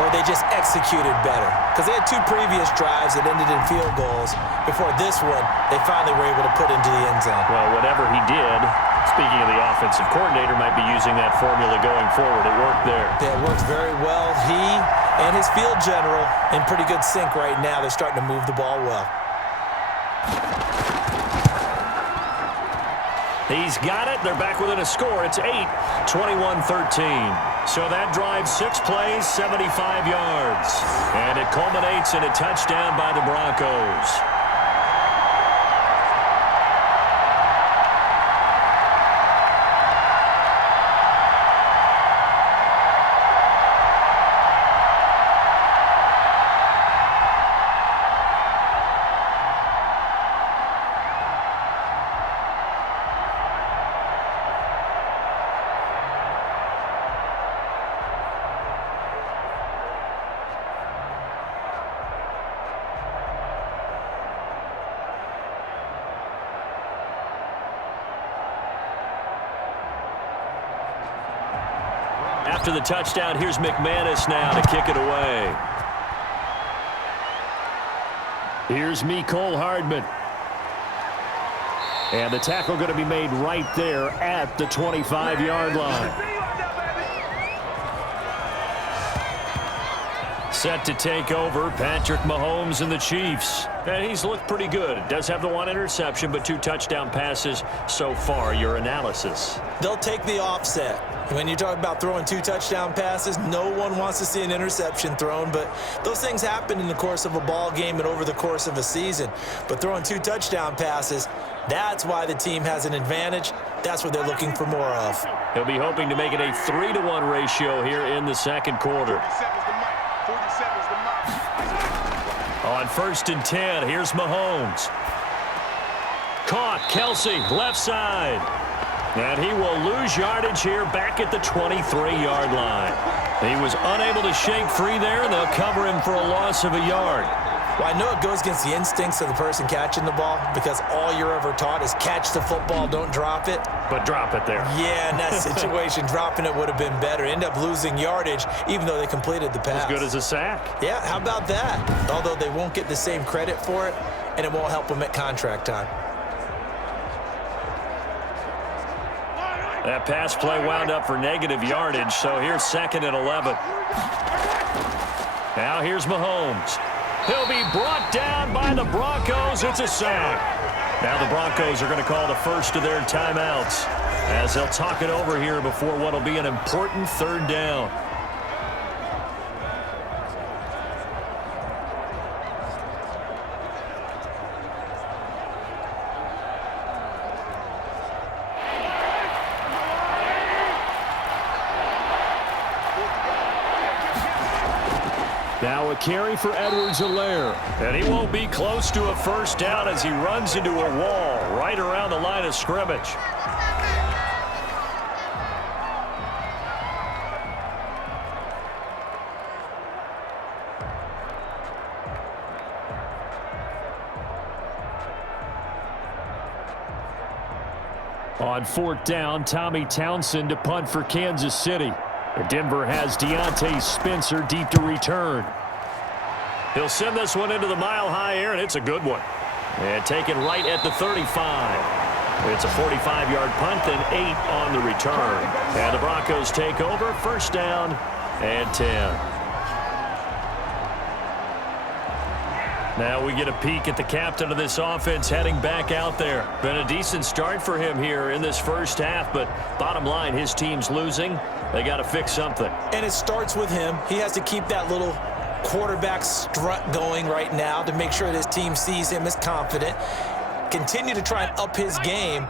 or they just executed better. Because they had 2 previous drives that ended in field goals. Before this one, they finally were able to put into the end zone. Well, whatever he did, speaking of the offensive coordinator, might be using that formula going forward. It worked there. Yeah, it worked very well. He and his field general in pretty good sync right now. They're starting to move the ball well. He's got it. They're back within a score. It's 8, 21-13. So that drive, 6 plays, 75 yards. And it culminates in a touchdown by the Broncos. After the touchdown, here's Mcmanus now to kick it away. Here's Mecole Hardman. And the tackle going to be made right there at the 25-yard line. Set to take over, Patrick Mahomes and the Chiefs. And he's looked pretty good. Does have the 1 interception, but 2 touchdown passes so far. Your analysis. They'll take the offset. When you talk about throwing 2 touchdown passes, no one wants to see an interception thrown, but those things happen in the course of a ball game and over the course of a season. But throwing 2 touchdown passes, that's why the team has an advantage. That's what they're looking for more of. He'll be hoping to make it a 3-to-1 ratio here in the second quarter. On 1st and 10, here's Mahomes. Caught, Kelsey, left side. And he will lose yardage here back at the 23-yard line. He was unable to shake free there, and they'll cover him for a loss of a yard. Well, I know it goes against the instincts of the person catching the ball, because all you're ever taught is catch the football, don't drop it. But drop it there. Yeah, in that situation, dropping it would have been better. End up losing yardage, even though they completed the pass. As good as a sack. Yeah, how about that? Although they won't get the same credit for it, and it won't help them at contract time. That pass play wound up for negative yardage, so here's 2nd and 11. Now here's Mahomes. He'll be brought down by the Broncos. It's a sack. Now the Broncos are going to call the first of their timeouts as they'll talk it over here before what will be an important 3rd down. Now a carry for Edwards-Helaire. And he won't be close to a first down as he runs into a wall right around the line of scrimmage. On fourth down, Tommy Townsend to punt for Kansas City. Denver has Deontay Spencer deep to return. He'll send this one into the mile-high air, and it's a good one. And taken right at the 35. It's a 45-yard punt, then 8 on the return. And the Broncos take over, first down and 10. Now we get a peek at the captain of this offense heading back out there. Been a decent start for him here in this first half, but bottom line, his team's losing. They got to fix something. And it starts with him. He has to keep that little quarterback strut going right now to make sure that his team sees him as confident. Continue to try and up his game,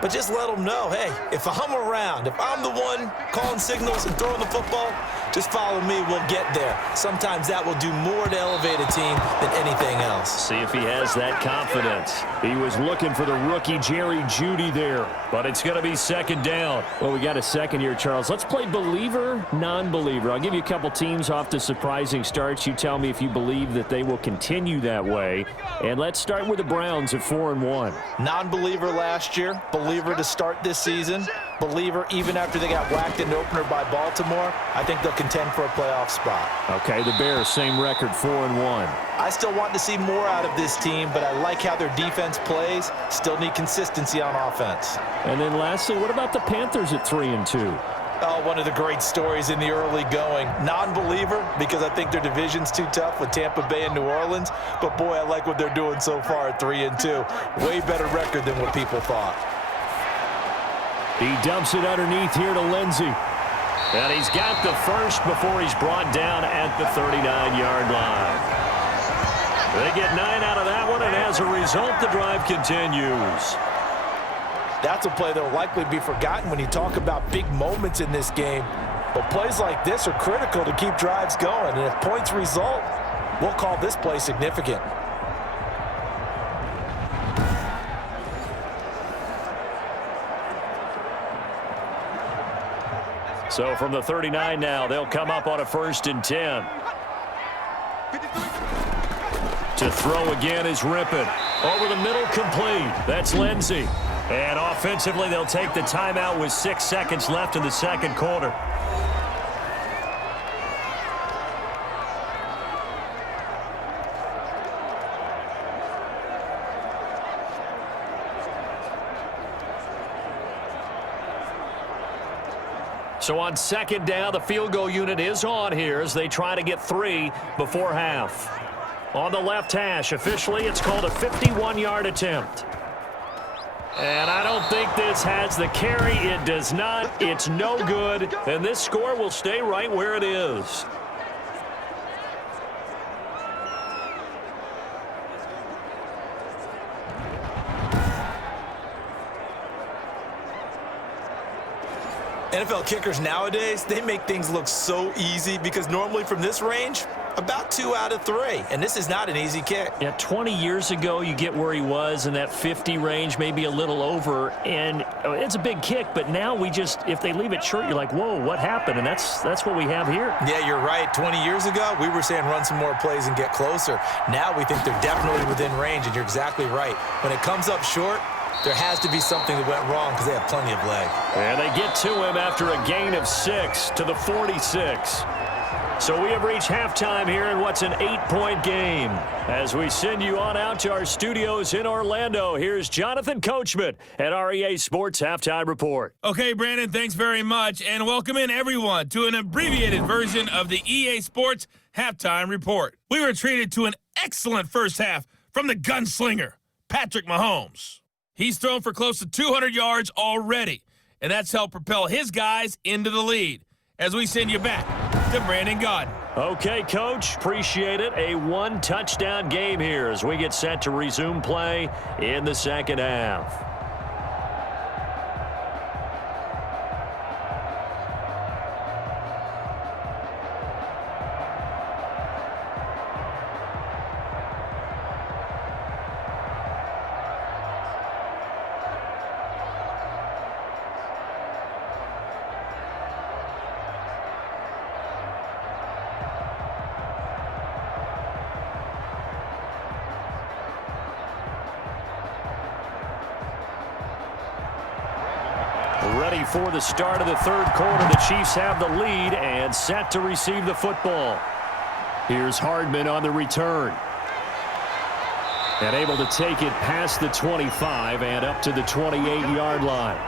but just let him know, hey, if I'm around, if I'm the one calling signals and throwing the football, just follow me, we'll get there. Sometimes that will do more to elevate a team than anything else. See if he has that confidence. He was looking for the rookie Jerry Jeudy there, but it's going to be second down. Well, we got a second here, Charles. Let's play believer, non-believer. I'll give you a couple teams off to surprising starts. You tell me if you believe that they will continue that way. And let's start with the Browns at 4-1. Non-believer last year, believer to start this season, believer even after they got whacked in the opener by Baltimore. I think they'll contend for a playoff spot. Okay, the Bears, same record, 4-1. I still want to see more out of this team, but I like how their defense plays. Still need consistency on offense. And then lastly, what about the Panthers at 3-2? Oh, one of the great stories in the early going. Non-believer because I think their division's too tough with Tampa Bay and New Orleans. But, boy, I like what they're doing so far at 3-2. Way better record than what people thought. He dumps it underneath here to Lindsey. And he's got the first before he's brought down at the 39-yard line. They get 9 out of that one, and as a result, the drive continues. That's a play that will likely be forgotten when you talk about big moments in this game. But plays like this are critical to keep drives going. And if points result, we'll call this play significant. So from the 39 now, they'll come up on a 1st and 10. To throw again is Rippon. Over the middle, complete. That's Lindsey. And offensively, they'll take the timeout with 6 seconds left in the second quarter. So on second down, the field goal unit is on here as they try to get 3 before half. On the left hash, officially, it's called a 51-yard attempt. And I don't think this has the carry. It does not. It's no good. And this score will stay right where it is. NFL kickers nowadays, they make things look so easy because normally from this range, about 2 out of 3. And this is not an easy kick. Yeah, 20 years ago, you get where he was in that 50 range, maybe a little over. And it's a big kick, but now we just, if they leave it short, you're like, whoa, what happened? And that's what we have here. Yeah, you're right. 20 years ago, we were saying run some more plays and get closer. Now we think they're definitely within range, and you're exactly right. When it comes up short, there has to be something that went wrong because they have plenty of leg. And they get to him after a gain of 6 to the 46. So we have reached halftime here in what's an 8-point game. As we send you on out to our studios in Orlando, here's Jonathan Coachman at REA Sports Halftime Report. Okay, Brandon, thanks very much. And welcome in, everyone, to an abbreviated version of the EA Sports Halftime Report. We were treated to an excellent first half from the gunslinger, Patrick Mahomes. He's thrown for close to 200 yards already, and that's helped propel his guys into the lead. As we send you back to Brandon Gordon. Okay, Coach, appreciate it. A 1-touchdown game here as we get set to resume play in the second half. Ready for the start of the third quarter. The Chiefs have the lead and set to receive the football. Here's Hardman on the return. And able to take it past the 25 and up to the 28-yard line.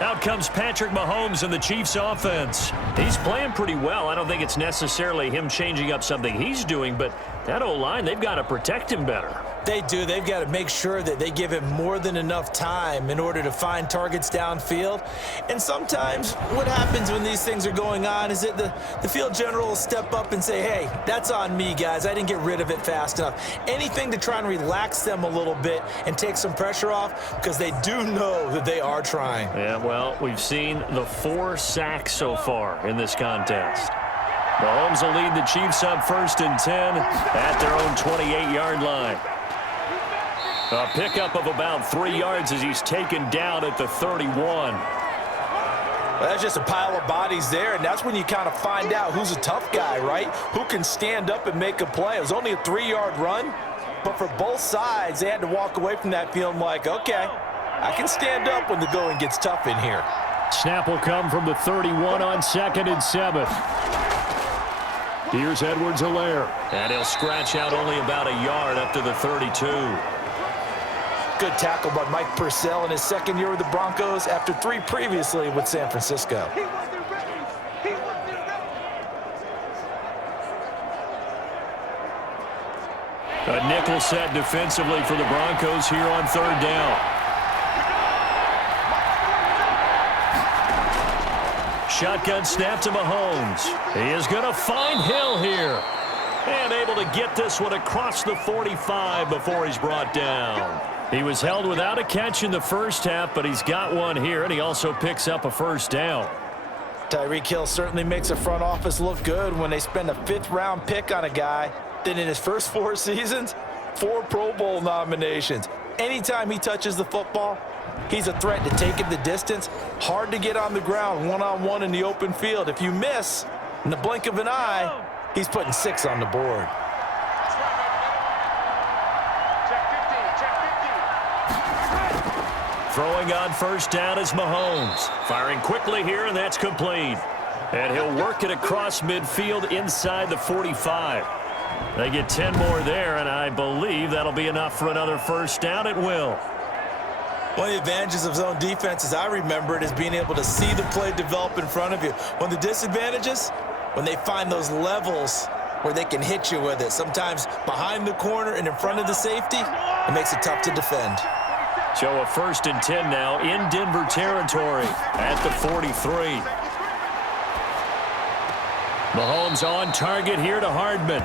Out comes Patrick Mahomes in the Chiefs offense. He's playing pretty well. I don't think it's necessarily him changing up something he's doing, but that O-line, they've got to protect him better. They do. They've got to make sure that they give him more than enough time in order to find targets downfield. And sometimes what happens when these things are going on is that the field general will step up and say, hey, that's on me, guys. I didn't get rid of it fast enough. Anything to try and relax them a little bit and take some pressure off, because they do know that they are trying. Yeah, well, we've seen the 4 sacks so far in this contest. Mahomes will lead the Chiefs up 1st and 10 at their own 28-yard line. A pickup of about 3 yards as he's taken down at the 31. Well, that's just a pile of bodies there, and that's when you kind of find out who's a tough guy, right? Who can stand up and make a play. It was only a 3-yard run, but for both sides, they had to walk away from that feeling like, okay, I can stand up when the going gets tough in here. Snap will come from the 31 on 2nd and 7. Here's Edwards-Helaire. And he'll scratch out only about a yard up to the 32. Good tackle by Mike Purcell in his 2nd year with the Broncos after 3 previously with San Francisco. A nickel set defensively for the Broncos here on 3rd down. Shotgun snap to Mahomes. He is going to find Hill here. And able to get this one across the 45 before he's brought down. He was held without a catch in the first half, but he's got one here, and he also picks up a 1st down. Tyreek Hill certainly makes the front office look good when they spend a 5th-round pick on a guy. Then in his first 4 seasons, 4 Pro Bowl nominations. Anytime he touches the football, he's a threat to take it the distance. Hard to get on the ground one-on-one in the open field. If you miss, in the blink of an eye, he's putting 6 on the board. Throwing on 1st down is Mahomes. Firing quickly here, and that's complete. And he'll work it across midfield inside the 45. They get 10 more there, and I believe that'll be enough for another 1st down. It will. One of the advantages of zone defense, as I remember it, is being able to see the play develop in front of you. One of the disadvantages, when they find those levels where they can hit you with it, sometimes behind the corner and in front of the safety, it makes it tough to defend. So a 1st and 10 now in Denver territory at the 43. Mahomes on target here to Hardman.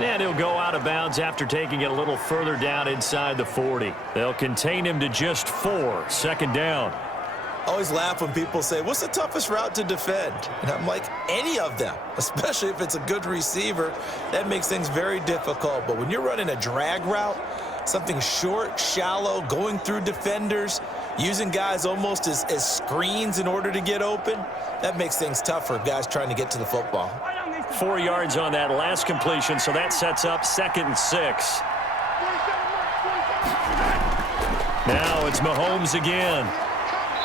And he'll go out of bounds after taking it a little further down inside the 40. They'll contain him to just 4, 2nd down. I always laugh when people say, what's the toughest route to defend? And I'm like, any of them, especially if it's a good receiver. That makes things very difficult. But when you're running a drag route, something short, shallow, going through defenders, using guys almost as screens in order to get open, that makes things tough for guys trying to get to the football. 4 yards on that last completion, so that sets up 2nd and 6. Now it's Mahomes again.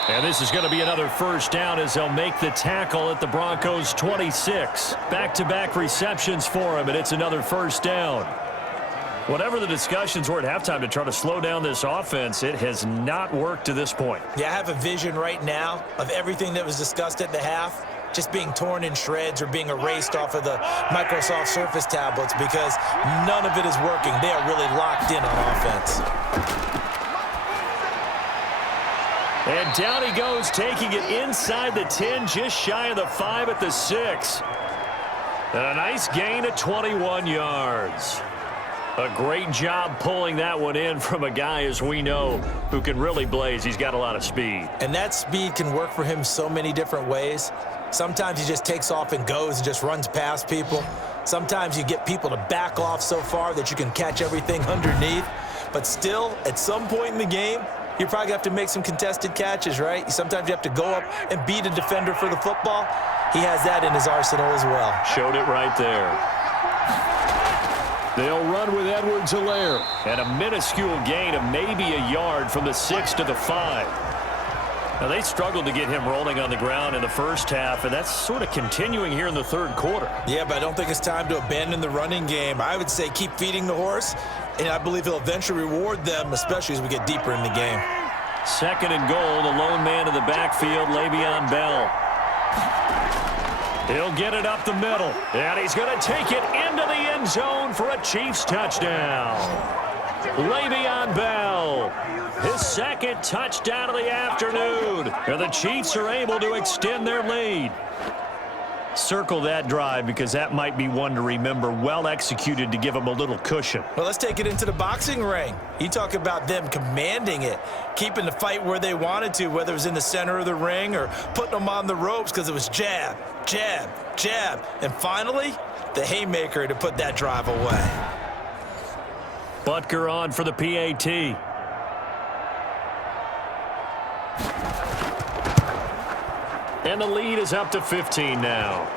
And this is going to be another 1st down as they'll make the tackle at the Broncos' 26. Back-to-back receptions for him, and it's another 1st down. Whatever the discussions were at halftime to try to slow down this offense, it has not worked to this point. Yeah, I have a vision right now of everything that was discussed at the half just being torn in shreds or being erased off of the Microsoft Surface tablets because none of it is working. They are really locked in on offense. And down he goes, taking it inside the 10, just shy of the 5 at the 6. And a nice gain of 21 yards. A great job pulling that one in from a guy, as we know, who can really blaze. He's got a lot of speed. And that speed can work for him so many different ways. Sometimes he just takes off and goes and just runs past people. Sometimes you get people to back off so far that you can catch everything underneath. But still, at some point in the game, you probably have to make some contested catches, right? Sometimes you have to go up and beat a defender for the football. He has that in his arsenal as well. Showed it right there. They'll run with Edwards-Helaire. And a minuscule gain of maybe a yard from the 6 to the 5. Now, they struggled to get him rolling on the ground in the first half, and that's sort of continuing here in the third quarter. Yeah, but I don't think it's time to abandon the running game. I would say keep feeding the horse, and I believe he'll eventually reward them, especially as we get deeper in the game. Second and goal, the lone man in the backfield, Le'Veon Bell. He'll get it up the middle, and he's going to take it into the end zone for a Chiefs touchdown. Le'Veon Bell, his second touchdown of the afternoon, and the Chiefs are able to extend their lead. Circle that drive because that might be one to remember. Well executed to give them a little cushion. Well, let's take it into the boxing ring. You talk about them commanding it, keeping the fight where they wanted to, whether it was in the center of the ring or putting them on the ropes because it was jab, jab, jab. And finally, the haymaker to put that drive away. Butker on for the PAT. And the lead is up to 15 now.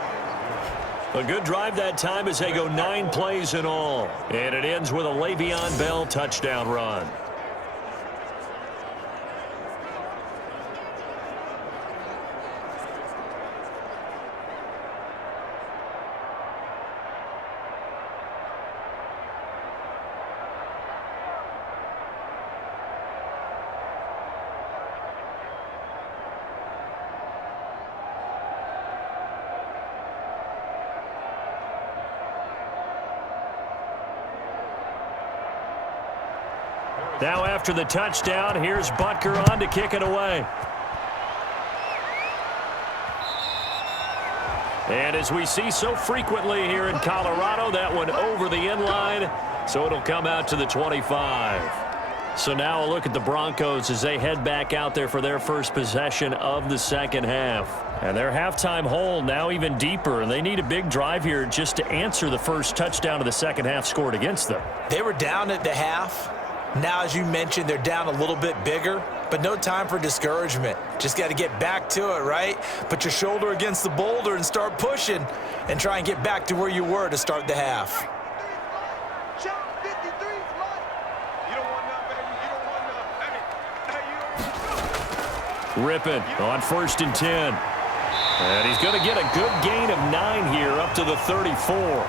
A good drive that time as they go 9 plays in all. And it ends with a Le'Veon Bell touchdown run. Now after the touchdown, here's Butker on to kick it away. And as we see so frequently here in Colorado, that one over the end line, so it'll come out to the 25. So now a look at the Broncos as they head back out there for their first possession of the second half. And their halftime hole now even deeper, and they need a big drive here just to answer the first touchdown of the second half scored against them. They were down at the half. Now, as you mentioned, they're down a little bit bigger, but no time for discouragement. Just got to get back to it, right? Put your shoulder against the boulder and start pushing and try and get back to where you were to start the half. Rippin on 1st and 10. And he's going to get a good gain of 9 here up to the 34.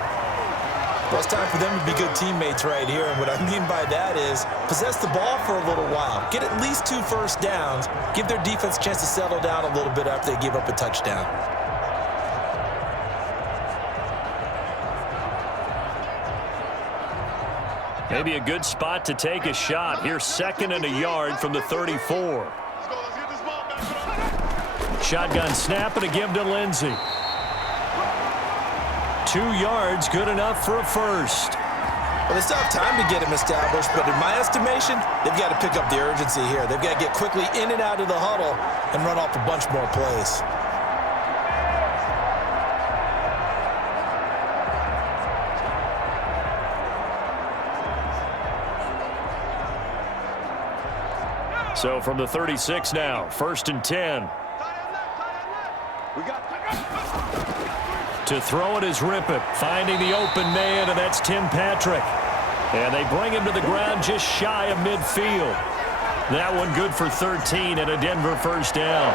Well, it's time for them to be good teammates right here, and what I mean by that is possess the ball for a little while. Get at least 2 first downs. Give their defense a chance to settle down a little bit after they give up a touchdown. Maybe a good spot to take a shot. Here's 2nd and a yard from the 34. Shotgun snap and a give to Lindsey. 2 yards, good enough for a first. Well, they still have time to get him established, but in my estimation, they've got to pick up the urgency here. They've got to get quickly in and out of the huddle and run off a bunch more plays. So from the 36 now, 1st and 10. To throw it is Rippett, finding the open man, and that's Tim Patrick. And they bring him to the ground just shy of midfield. That one good for 13 and a Denver first down.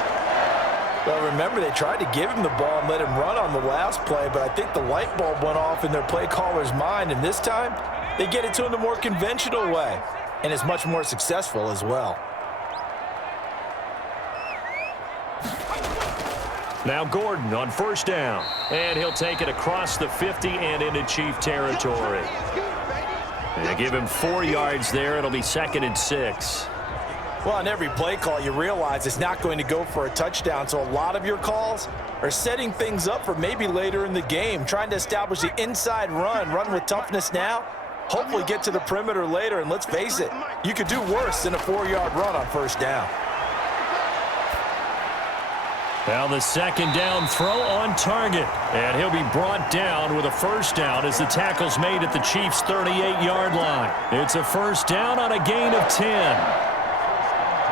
Well, remember, they tried to give him the ball and let him run on the last play, but I think the light bulb went off in their play caller's mind, and this time they get it to him the more conventional way, and it's much more successful as well. Now Gordon on 1st down, and he'll take it across the 50 and into Chief territory. They give him 4 yards there. It'll be 2nd and 6. Well, on every play call, you realize it's not going to go for a touchdown, so a lot of your calls are setting things up for maybe later in the game, trying to establish the inside run with toughness now, hopefully get to the perimeter later, and let's face it, you could do worse than a 4-yard run on 1st down. Now the 2nd down throw on target, and he'll be brought down with a first down as the tackle's made at the Chiefs' 38-yard line. It's a first down on a gain of 10.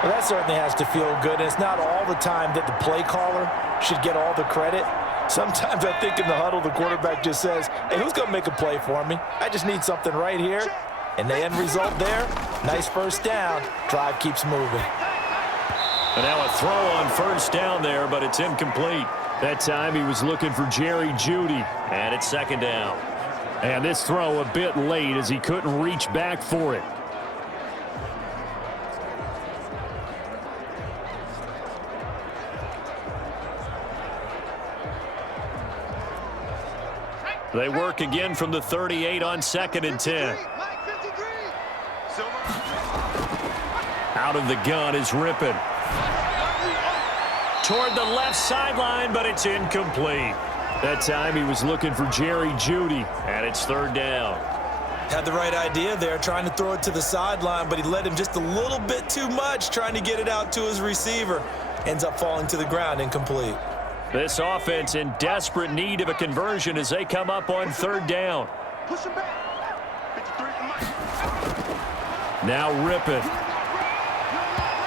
Well, that certainly has to feel good, and it's not all the time that the play caller should get all the credit. Sometimes I think in the huddle, the quarterback just says, hey, who's going to make a play for me? I just need something right here. And the end result there, nice first down. Drive keeps moving. And now a throw on first down there, but it's incomplete. That time he was looking for Jerry Jeudy. And it's second down. And this throw a bit late as he couldn't reach back for it. They work again from the 38 on 2nd and 10. Out of the gun is Rippon. Toward the left sideline, but it's incomplete. That time he was looking for Jerry Jeudy. And it's third down. Had the right idea there, trying to throw it to the sideline, but he led him just a little bit too much, trying to get it out to his receiver. Ends up falling to the ground, incomplete. This offense in desperate need of a conversion as they come up on third down. Now Rippon.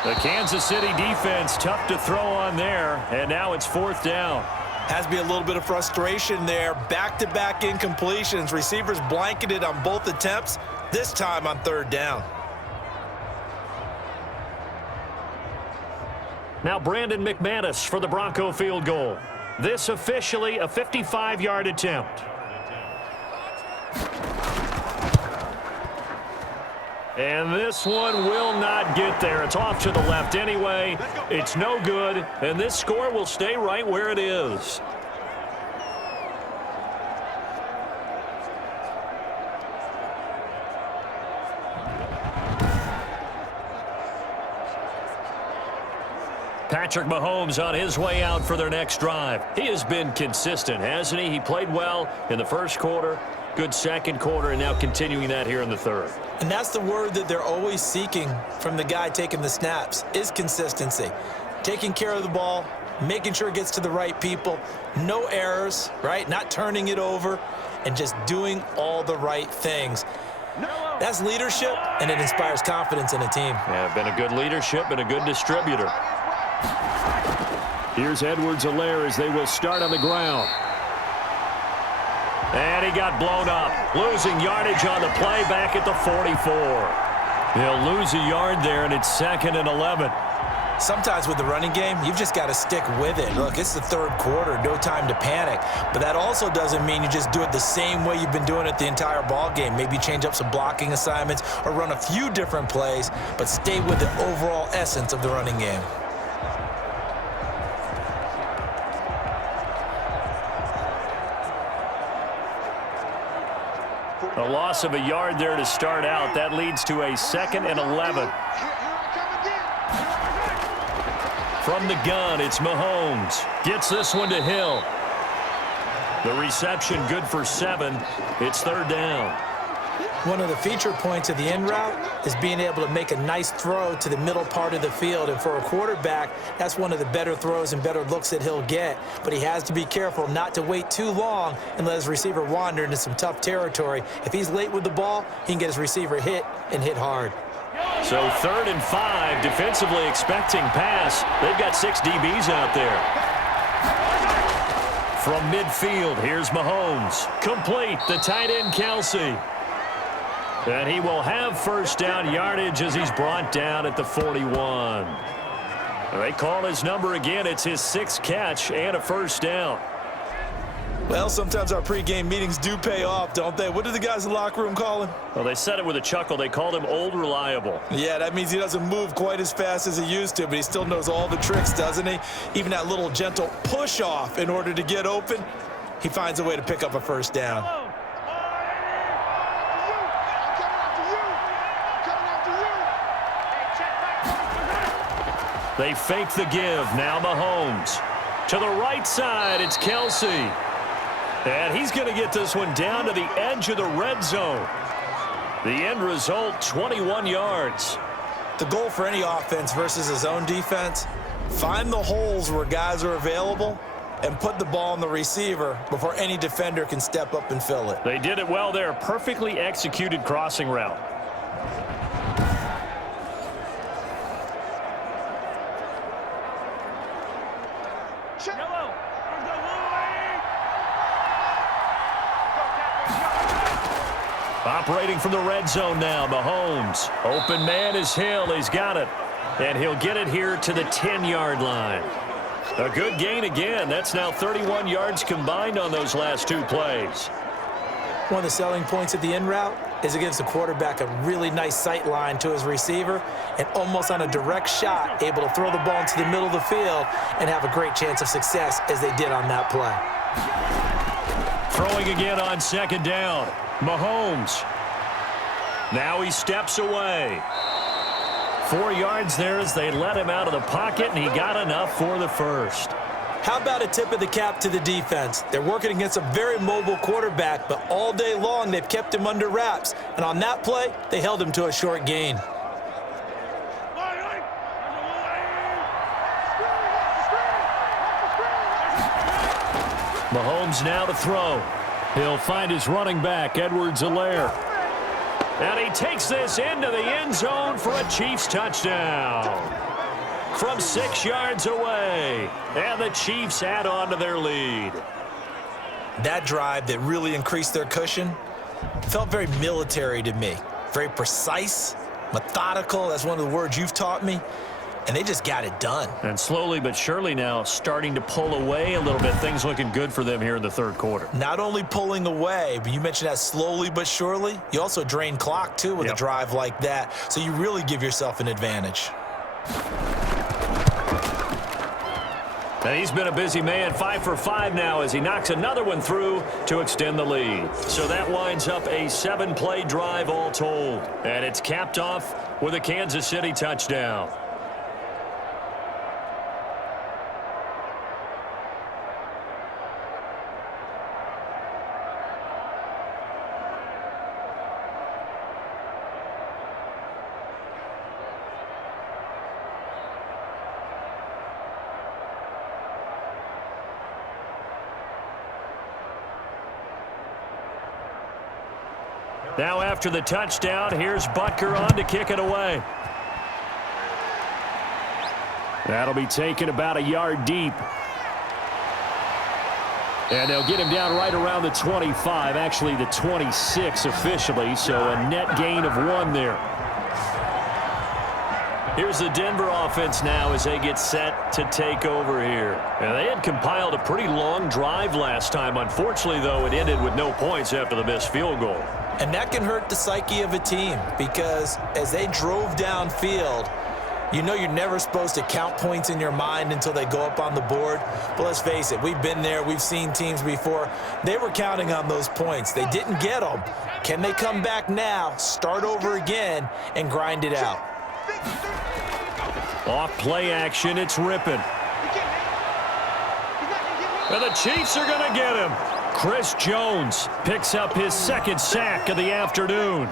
The Kansas City defense tough to throw on there, and now it's fourth down. Has to be a little bit of frustration there. Back-to-back incompletions. Receivers blanketed on both attempts, this time on third down. Now Brandon Mcmanus for the Bronco field goal. This officially a 55-yard attempt. And this one will not get there. It's off to the left anyway. It's no good, and this score will stay right where it is. Patrick Mahomes on his way out for their next drive. He has been consistent, hasn't he? He played well in the first quarter, good second quarter, and now continuing that here in the third. And that's the word that they're always seeking from the guy taking the snaps, is consistency. Taking care of the ball, making sure it gets to the right people, no errors, right? Not turning it over, and just doing all the right things. That's leadership, and it inspires confidence in a team. Yeah, been a good leadership and a good distributor. Here's Edwards-Helaire as they will start on the ground. And he got blown up. Losing yardage on the play back at the 44. He'll lose a yard there, and it's 2nd and 11. Sometimes with the running game, you've just got to stick with it. Look, it's the third quarter, no time to panic. But that also doesn't mean you just do it the same way you've been doing it the entire ball game. Maybe change up some blocking assignments or run a few different plays, but stay with the overall essence of the running game. A loss of a yard there to start out. That leads to a 2nd and 11. From the gun, it's Mahomes. Gets this one to Hill. The reception good for 7. It's third down. One of the feature points of the in route is being able to make a nice throw to the middle part of the field. And for a quarterback, that's one of the better throws and better looks that he'll get. But he has to be careful not to wait too long and let his receiver wander into some tough territory. If he's late with the ball, he can get his receiver hit and hit hard. So 3rd and 5, defensively expecting pass. They've got 6 DBs out there. From midfield, here's Mahomes. Complete, the tight end Kelsey. And he will have first down yardage as he's brought down at the 41. They call his number again. It's his 6th catch and a first down. Well, sometimes our pregame meetings do pay off, don't they? What do the guys in the locker room call him? Well, they said it with a chuckle. They called him Old Reliable. Yeah, that means he doesn't move quite as fast as he used to, but he still knows all the tricks, doesn't he? Even that little gentle push-off in order to get open, he finds a way to pick up a first down. They fake the give. Now Mahomes. To the right side, it's Kelsey. And he's going to get this one down to the edge of the red zone. The end result, 21 yards. The goal for any offense versus his own defense, find the holes where guys are available and put the ball on the receiver before any defender can step up and fill it. They did it well there. Perfectly executed crossing route. Operating from the red zone now, Mahomes. Open man is Hill. He's got it. And he'll get it here to the 10-yard line. A good gain again. That's now 31 yards combined on those last two plays. One of the selling points of the in route is it gives the quarterback a really nice sight line to his receiver and almost on a direct shot able to throw the ball into the middle of the field and have a great chance of success as they did on that play. Throwing again on second down. Mahomes. Now he steps away. 4 yards there as they let him out of the pocket, and he got enough for the first. How about a tip of the cap to the defense? They're working against a very mobile quarterback, but all day long they've kept him under wraps. And on that play, they held him to a short gain. Mahomes now to throw. He'll find his running back, Edwards-Helaire. And he takes this into the end zone for a Chiefs touchdown. From 6 yards away. And the Chiefs add on to their lead. That drive that really increased their cushion felt very military to me. Very precise, methodical. That's one of the words you've taught me. And they just got it done. And slowly but surely now starting to pull away a little bit. Things looking good for them here in the third quarter. Not only pulling away, but you mentioned that slowly but surely. You also drain clock, too, with a drive like that. So you really give yourself an advantage. And he's been a busy man, 5 for 5 now as he knocks another one through to extend the lead. So that winds up a 7-play drive all told. And it's capped off with a Kansas City touchdown. Now after the touchdown, here's Butker on to kick it away. That'll be taken about a yard deep. And they'll get him down right around the 25, actually the 26 officially, so a net gain of 1 there. Here's the Denver offense now as they get set to take over here. And they had compiled a pretty long drive last time. Unfortunately, though, it ended with no points after the missed field goal. And that can hurt the psyche of a team because as they drove downfield, you know you're never supposed to count points in your mind until they go up on the board. But let's face it, we've been there. We've seen teams before. They were counting on those points. They didn't get them. Can they come back now, start over again, and grind it out? Off play action, it's ripping. And the Chiefs are going to get him. Chris Jones picks up his second sack of the afternoon.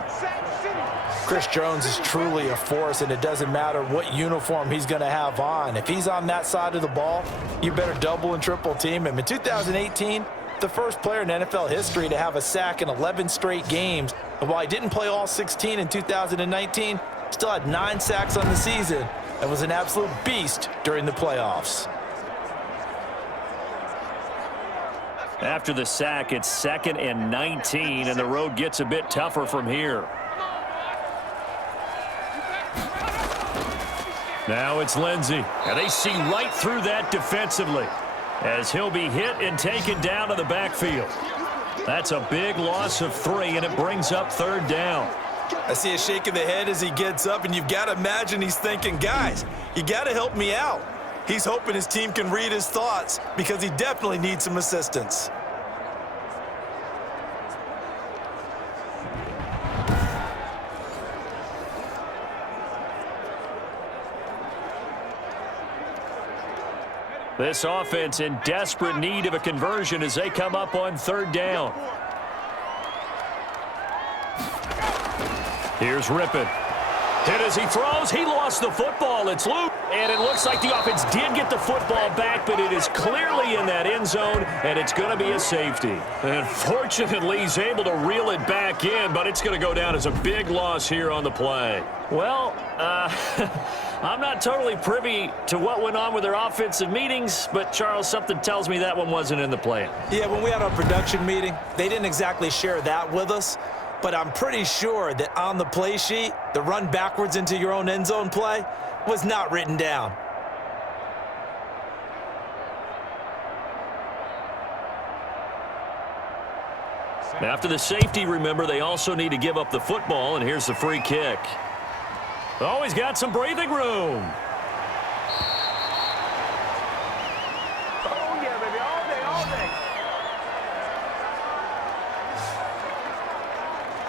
Chris Jones is truly a force, and it doesn't matter what uniform he's going to have on. If he's on that side of the ball, you better double and triple team him. In 2018, the first player in NFL history to have a sack in 11 straight games. And while he didn't play all 16 in 2019, still had 9 sacks on the season and was an absolute beast during the playoffs. After the sack, it's 2nd and 19, and the road gets a bit tougher from here. Now it's Lindsey, and they see right through that defensively as he'll be hit and taken down to the backfield. That's a big loss of 3, and it brings up 3rd down. I see a shake of the head as he gets up, and you've got to imagine he's thinking, guys, you got to help me out. He's hoping his team can read his thoughts because he definitely needs some assistance. This offense in desperate need of a conversion as they come up on 3rd down. Here's Rippon. Hit as he throws. He lost the football. It's loose. And it looks like the offense did get the football back, but it is clearly in that end zone, and it's going to be a safety. And fortunately, he's able to reel it back in, but it's going to go down as a big loss here on the play. Well, I'm not totally privy to what went on with their offensive meetings, but, Charles, something tells me that one wasn't in the plan. Yeah, when we had our production meeting, they didn't exactly share that with us, but I'm pretty sure that on the play sheet, the run backwards into your own end zone play, was not written down. After the safety, remember, they also need to give up the football, and here's the free kick. Oh, he's got some breathing room. Oh, yeah, baby, all day, all day.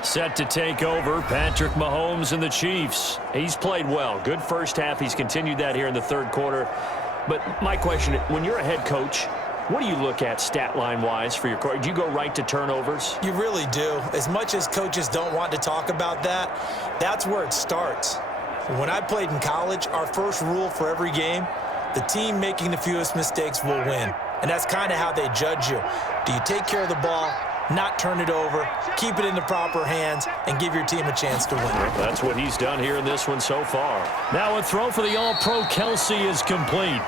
Set to take over, Patrick Mahomes and the Chiefs. He's played well. Good first half. He's continued that here in the third quarter. But my question, when you're a head coach, what do you look at stat line-wise for your coach? Do you go right to turnovers? You really do. As much as coaches don't want to talk about that, that's where it starts. When I played in college, our first rule for every game, the team making the fewest mistakes will win. And that's kind of how they judge you. Do you take care of the ball, not turn it over, keep it in the proper hands, and give your team a chance to win? That's what he's done here in this one so far. Now a throw for the All-Pro Kelsey is complete.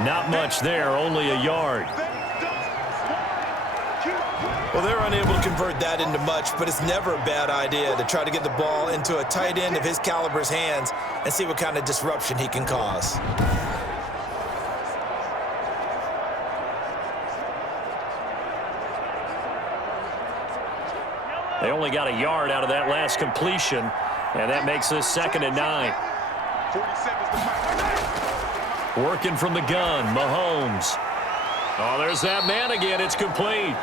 Not much there, only a yard. Well, they're unable to convert that into much, but it's never a bad idea to try to get the ball into a tight end of his caliber's hands and see what kind of disruption he can cause. They only got a yard out of that last completion, and that makes this 2nd and 9. Working from the gun, Mahomes. Oh, there's that man again. It's complete.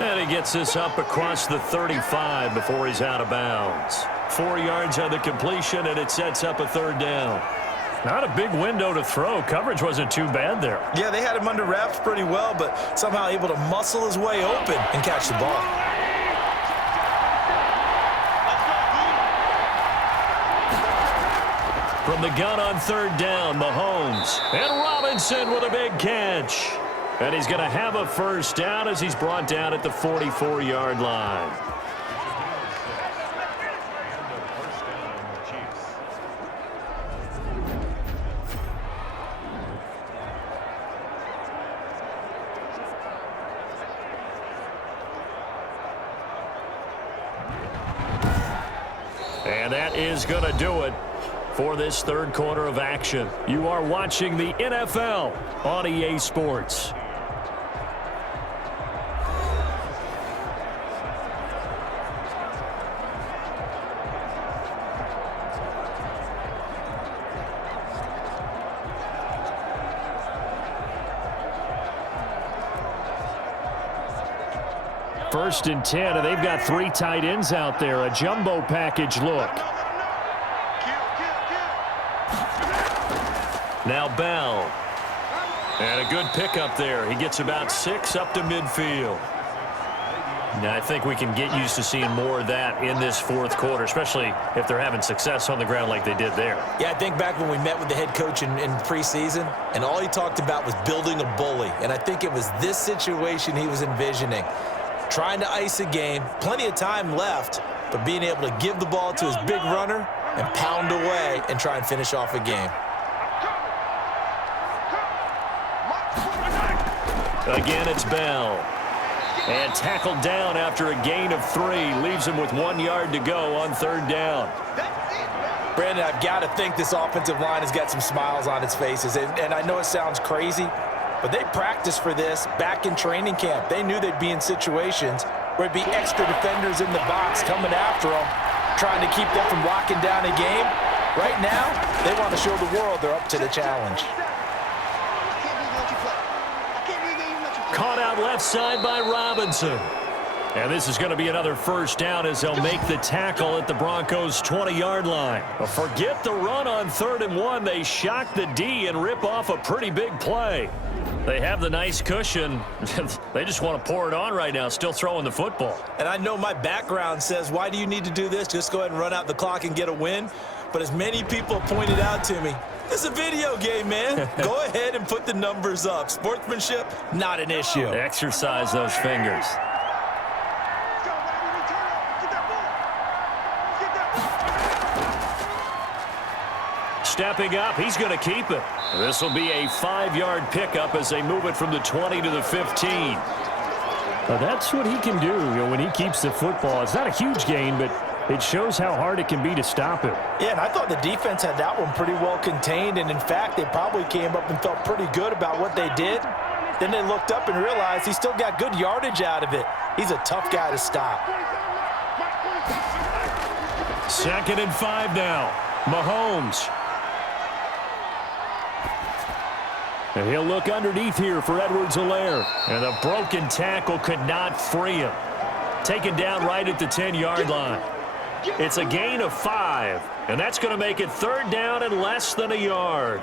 And he gets this up across the 35 before he's out of bounds. 4 yards on the completion, and it sets up a 3rd down. Not a big window to throw. Coverage wasn't too bad there. Yeah, they had him under wraps pretty well, but somehow able to muscle his way open and catch the ball. From the gun on 3rd down, Mahomes. And Robinson with a big catch. And he's going to have a 1st down as he's brought down at the 44-yard line. And that is going to do it for this 3rd quarter of action. You are watching the NFL on EA Sports. First and 10, and they've got 3 tight ends out there. A jumbo package look. Now Bell. And a good pickup there. He gets about 6 up to midfield. Now I think we can get used to seeing more of that in this 4th quarter, especially if they're having success on the ground like they did there. Yeah, I think back when we met with the head coach in preseason, and all he talked about was building a bully. And I think it was this situation he was envisioning. Trying to ice a game, plenty of time left, but being able to give the ball to his big runner and pound away and try and finish off a game. Again, it's Bell. And tackled down after a gain of 3. Leaves him with 1 yard to go on 3rd down. Brandon, I've got to think this offensive line has got some smiles on its faces. And I know it sounds crazy, but they practiced for this back in training camp. They knew they'd be in situations where it'd be extra defenders in the box coming after them, trying to keep them from locking down a game. Right now, they want to show the world they're up to the challenge. Caught out left side by Robinson. And this is going to be another 1st down as they'll make the tackle at the Broncos' 20-yard line. But forget the run on 3rd and 1. They shock the D and rip off a pretty big play. They have the nice cushion. They just want to pour it on right now, still throwing the football. And I know my background says, why do you need to do this? Just go ahead and run out the clock and get a win. But as many people have pointed out to me, it's a video game, man. Go ahead and put the numbers up. Sportsmanship, not an issue. Exercise those fingers. Stepping up, he's going to keep it. This will be a 5-yard pickup as they move it from the 20 to the 15. Well, that's what he can do, when he keeps the football. It's not a huge gain, but It shows how hard it can be to stop him. Yeah, and I thought the defense had that one pretty well contained, and in fact, they probably came up and felt pretty good about what they did. Then they looked up and realized he still got good yardage out of it. He's a tough guy to stop. 2nd and 5 now. Mahomes. And he'll look underneath here for Edwards-Helaire. And a broken tackle could not free him. Taken down right at the 10-yard line. It's a gain of 5, and that's going to make it 3rd down and less than a yard.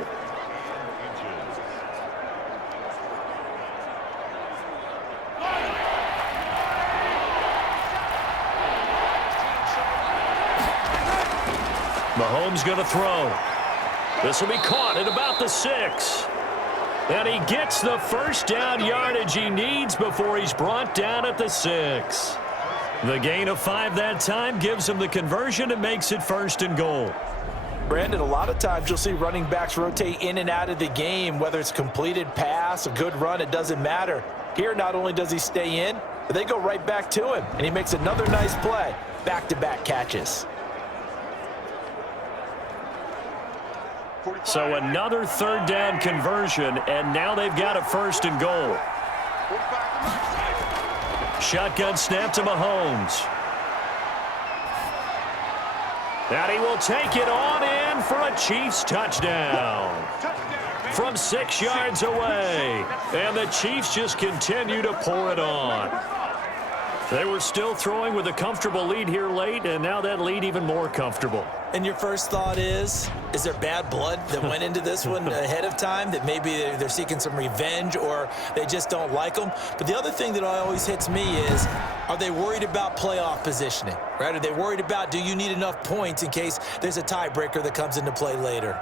Mahomes going to throw. This will be caught at about the 6. And he gets the 1st down yardage he needs before he's brought down at the 6. The gain of 5 that time gives him the conversion and makes it 1st and goal. Brandon, a lot of times you'll see running backs rotate in and out of the game, whether it's a completed pass, a good run, it doesn't matter. Here, not only does he stay in, but they go right back to him, and he makes another nice play. Back-to-back catches. So another 3rd down conversion, and now they've got a 1st and goal. Shotgun snap to Mahomes. And he will take it on in for a Chiefs touchdown. From 6 yards away. And the Chiefs just continue to pour it on. They were still throwing with a comfortable lead here late, and now that lead even more comfortable. And your first thought is there bad blood that went into this one ahead of time, that maybe they're seeking some revenge or they just don't like them? But the other thing that always hits me is, are they worried about playoff positioning, right? Are they worried about, do you need enough points in case there's a tiebreaker that comes into play later?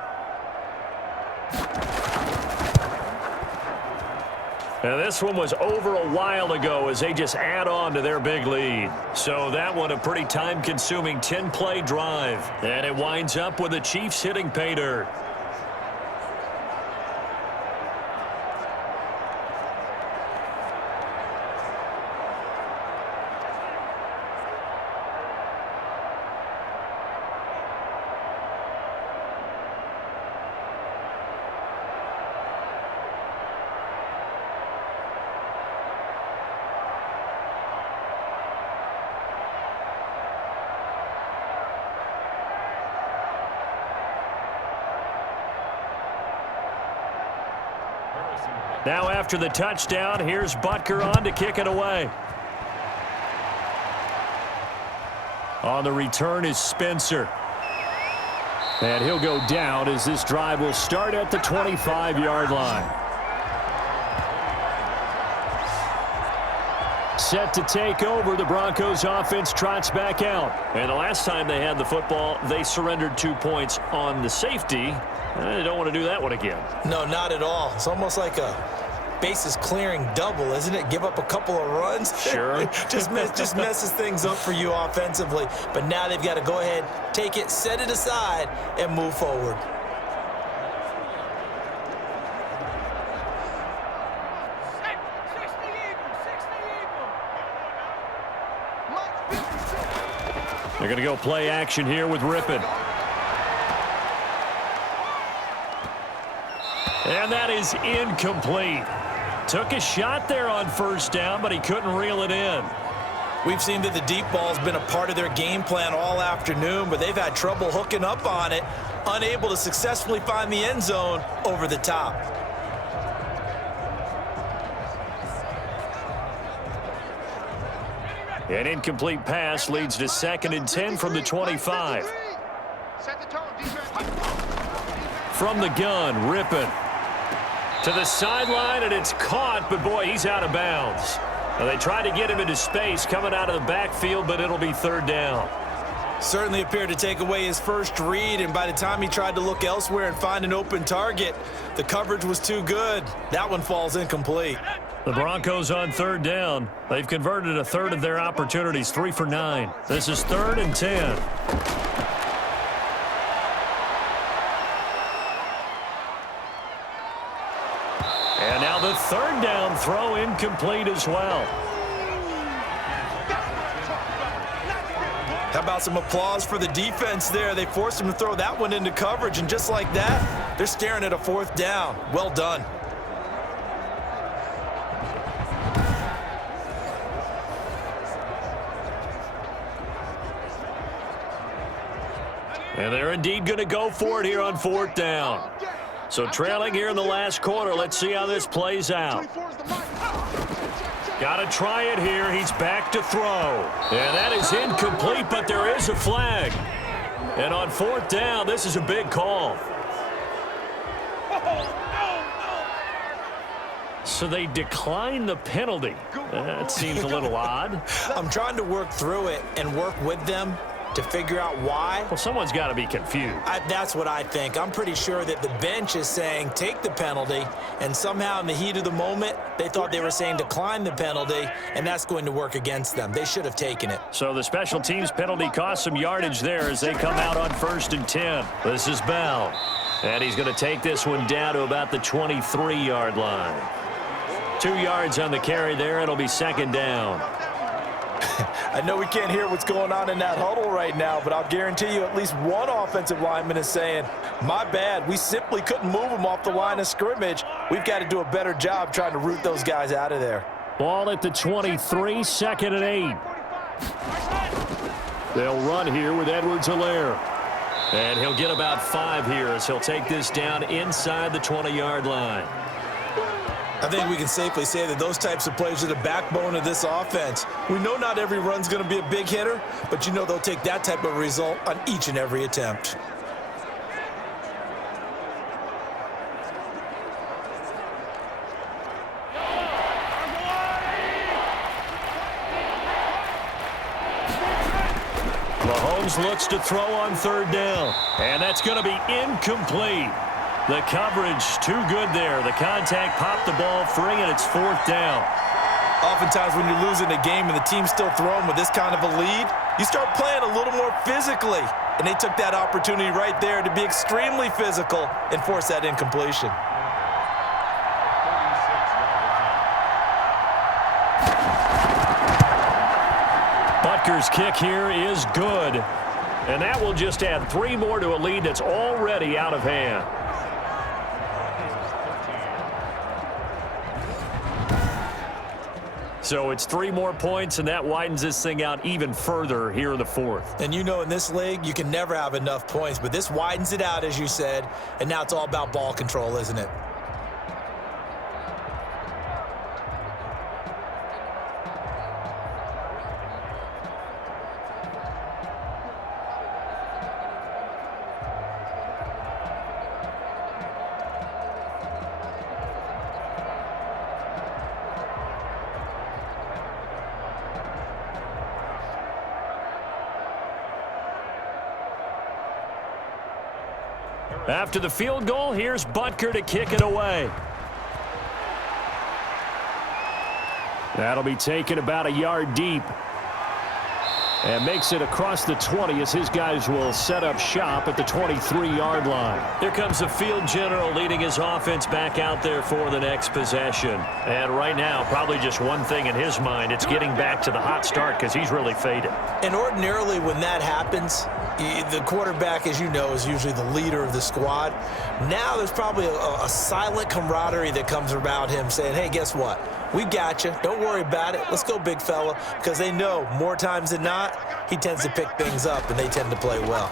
And this one was over a while ago as they just add on to their big lead. So that one a pretty time-consuming 10-play drive. And it winds up with the Chiefs hitting pay dirt. Now after the touchdown, here's Butker on to kick it away. On the return is Spencer. And he'll go down as this drive will start at the 25-yard line. Set to take over, the Broncos offense trots back out. And the last time they had the football, they surrendered 2 points on the safety. They don't want to do that one again. No, not at all. It's almost like a bases clearing double, isn't it? Give up a couple of runs. Sure. just messes things up for you offensively. But now they've got to go ahead, take it, set it aside, and move forward. They're going to go play action here with Rippon. And that is incomplete. Took a shot there on 1st down, but he couldn't reel it in. We've seen that the deep ball's been a part of their game plan all afternoon, but they've had trouble hooking up on it, unable to successfully find the end zone over the top. An incomplete pass leads to 2nd and 10 from the 25. From the gun, Rippon. To the sideline, and it's caught, but boy, he's out of bounds. Now, they tried to get him into space coming out of the backfield, but it'll be 3rd down. Certainly appeared to take away his first read, and by the time he tried to look elsewhere and find an open target, the coverage was too good. That one falls incomplete. The Broncos on 3rd down. They've converted a third of their opportunities, 3 for 9. This is 3rd and 10. And now the 3rd down throw incomplete as well. How about some applause for the defense there? They forced him to throw that one into coverage, and just like that, they're staring at a 4th down. Well done. And they're indeed going to go for it here on 4th down. So trailing here in the last quarter. Let's see how this plays out. Got to try it here. He's back to throw. And that is incomplete, but there is a flag. And on 4th down, this is a big call. So they decline the penalty. That seems a little odd. I'm trying to work through it and work with them to figure out why. Well, someone's got to be confused. That's what I think. I'm pretty sure that the bench is saying take the penalty, and somehow in the heat of the moment, they thought they were saying decline the penalty, and that's going to work against them. They should have taken it. So the special teams penalty cost some yardage there as they come out on 1st and 10. This is Bell, and he's going to take this one down to about the 23-yard line. 2 yards on the carry there. It'll be 2nd down. I know we can't hear what's going on in that huddle right now, but I'll guarantee you at least one offensive lineman is saying, my bad, we simply couldn't move them off the line of scrimmage. We've got to do a better job trying to root those guys out of there. Ball at the 23, 2nd and 8. They'll run here with Edwards-Helaire. And he'll get about 5 here as he'll take this down inside the 20-yard line. I think we can safely say that those types of plays are the backbone of this offense. We know not every run's going to be a big hitter, but you know they'll take that type of result on each and every attempt. Mahomes looks to throw on 3rd down, and that's going to be incomplete. The coverage too good there. The contact popped the ball free, and it's 4th down. Oftentimes when you're losing a game and the team's still throwing with this kind of a lead, you start playing a little more physically. And they took that opportunity right there to be extremely physical and force that incompletion. Butker's kick here is good. And that will just add 3 more to a lead that's already out of hand. So it's 3 more points, and that widens this thing out even further here in the 4th. And you know in this league, you can never have enough points, but this widens it out, as you said, and now it's all about ball control, isn't it? After the field goal, here's Butker to kick it away. That'll be taken about a yard deep. And makes it across the 20 as his guys will set up shop at the 23-yard line. Here comes the field general leading his offense back out there for the next possession. And right now, probably just one thing in his mind. It's getting back to the hot start because he's really faded. And ordinarily when that happens, the quarterback, as you know, is usually the leader of the squad. Now there's probably a silent camaraderie that comes about him saying, hey, guess what? We got you. Don't worry about it. Let's go, big fella. Because they know more times than not, he tends to pick things up, and they tend to play well.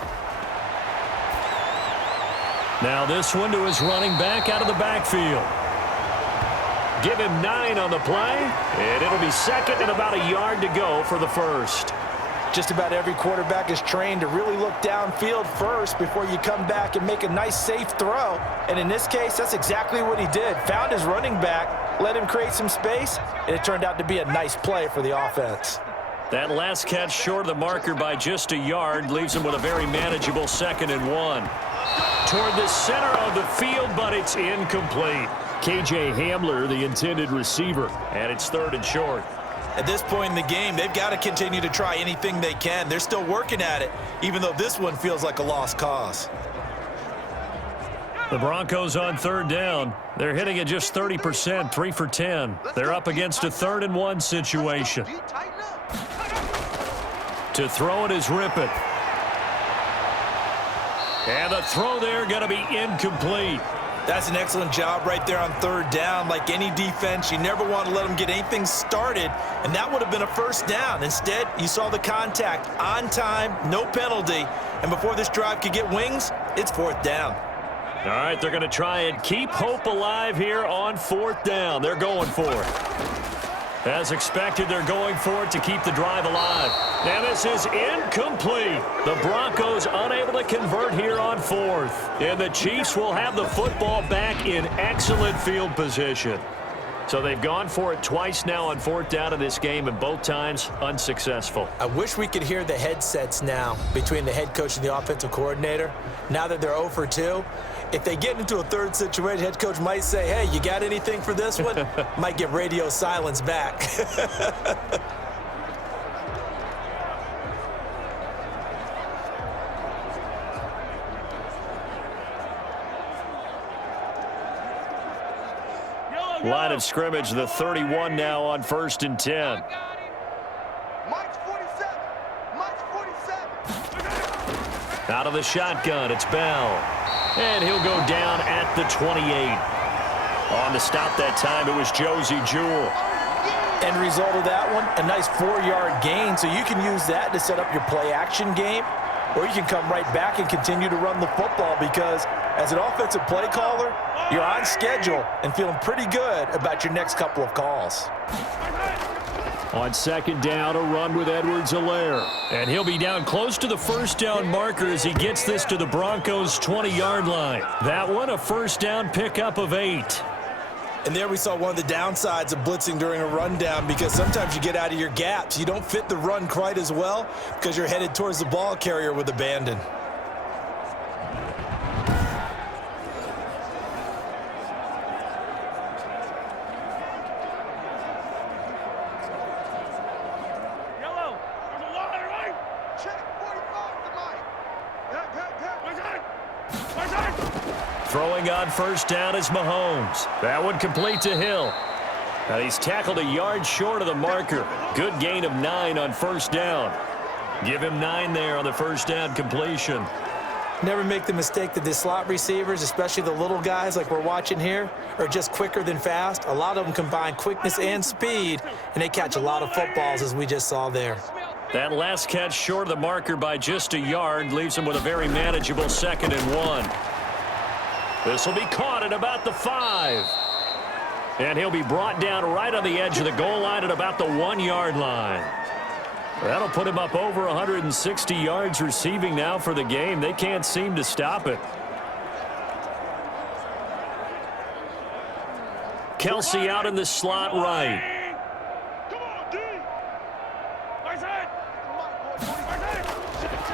Now this one to his running back out of the backfield. Give him 9 on the play, and it'll be 2nd and about a yard to go for the 1st. Just about every quarterback is trained to really look downfield first before you come back and make a nice, safe throw. And in this case, that's exactly what he did. Found his running back, let him create some space, and it turned out to be a nice play for the offense. That last catch short of the marker by just a yard leaves him with a very manageable 2nd and 1. Toward the center of the field, but it's incomplete. K.J. Hamler, the intended receiver, and it's 3rd and short. At this point in the game, they've got to continue to try anything they can. They're still working at it, even though this one feels like a lost cause. The Broncos on 3rd down. They're hitting at just 30%, 3 for 10. They're up against a 3rd and 1 situation. To throw it is Rippon. And the throw there going to be incomplete. That's an excellent job right there on third down. Like any defense, you never want to let them get anything started, and that would have been a first down. Instead, you saw the contact on time, no penalty, and before this drive could get wings, it's fourth down. All right, they're going to try and keep hope alive here on fourth down. They're going for it. As expected, they're going for it to keep the drive alive. And this is incomplete. The Broncos unable to convert here on fourth. And the Chiefs will have the football back in excellent field position. So they've gone for it twice now on fourth down in this game, and both times unsuccessful. I wish we could hear the headsets now between the head coach and the offensive coordinator. Now that they're 0 for 2, if they get into a third situation, head coach might say, hey, you got anything for this one? Might get radio silence back. Line of scrimmage, the 31 now on 1st and 10. Mike's 47. Mike's 47. Out of the shotgun, it's Bell. And he'll go down at the 28. On the stop that time, it was Josie Jewell. End result of that one, a nice 4-yard gain, so you can use that to set up your play-action game, or you can come right back and continue to run the football because as an offensive play caller, you're on schedule and feeling pretty good about your next couple of calls. On second down, a run with Edwards-Helaire. And he'll be down close to the first down marker as he gets this to the Broncos' 20-yard line. That one, a first down pickup of 8. And there we saw one of the downsides of blitzing during a rundown because sometimes you get out of your gaps. You don't fit the run quite as well because you're headed towards the ball carrier with abandon. Throwing on first down is Mahomes. That one complete to Hill. Now he's tackled a yard short of the marker. Good gain of 9 on first down. Give him 9 there on the first down completion. Never make the mistake that the slot receivers, especially the little guys like we're watching here, are just quicker than fast. A lot of them combine quickness and speed, and they catch a lot of footballs as we just saw there. That last catch short of the marker by just a yard leaves him with a very manageable 2nd and 1. This will be caught at about the 5. And he'll be brought down right on the edge of the goal line at about the 1-yard line. That'll put him up over 160 yards receiving now for the game. They can't seem to stop it. Kelsey out in the slot right.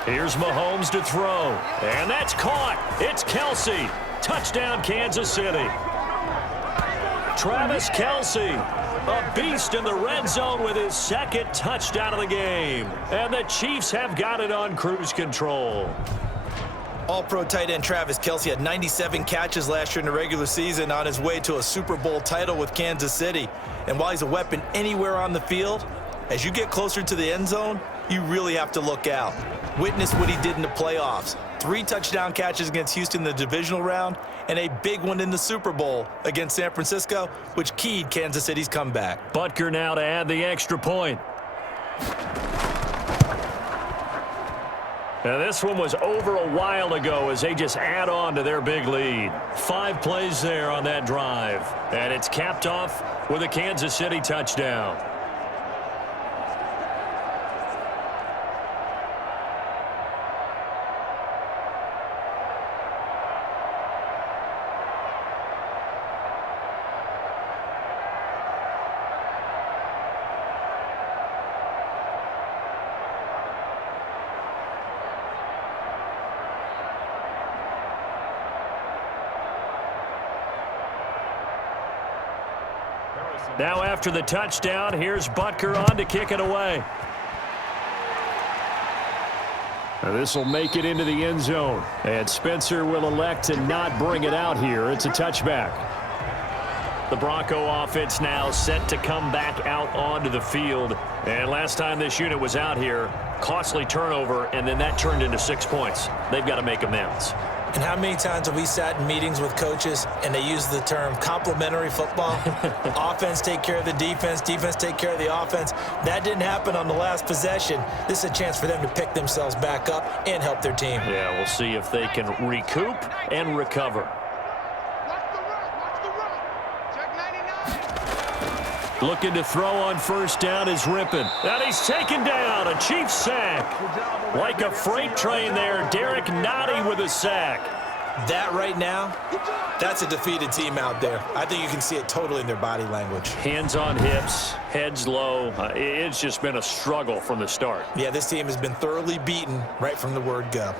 Here's Mahomes to throw. And that's caught. It's Kelsey. Touchdown, Kansas City. Travis Kelsey, a beast in the red zone with his 2nd touchdown of the game. And the Chiefs have got it on cruise control. All-pro tight end Travis Kelsey had 97 catches last year in the regular season on his way to a Super Bowl title with Kansas City. And while he's a weapon anywhere on the field, as you get closer to the end zone, you really have to look out. Witness what he did in the playoffs. 3 touchdown catches against Houston in the divisional round, and a big one in the Super Bowl against San Francisco, which keyed Kansas City's comeback. Butker now to add the extra point. Now this one was over a while ago as they just add on to their big lead. 5 plays there on that drive, and it's capped off with a Kansas City touchdown. Now after the touchdown, here's Butker on to kick it away. This will make it into the end zone. And Spencer will elect to not bring it out here. It's a touchback. The Bronco offense now set to come back out onto the field. And last time this unit was out here, costly turnover, and then that turned into 6 points. They've got to make amends. And how many times have we sat in meetings with coaches and they use the term complementary football? Offense take care of the defense, defense take care of the offense. That didn't happen on the last possession. This is a chance for them to pick themselves back up and help their team. Yeah, we'll see if they can recoup and recover. Looking to throw on first down is Rippon. And he's taken down. A Chiefs sack. Like a freight train there. Derek Nottie with a sack. That right now, that's a defeated team out there. I think you can see it totally in their body language. Hands on hips, heads low. It's just been a struggle from the start. Yeah, this team has been thoroughly beaten right from the word go.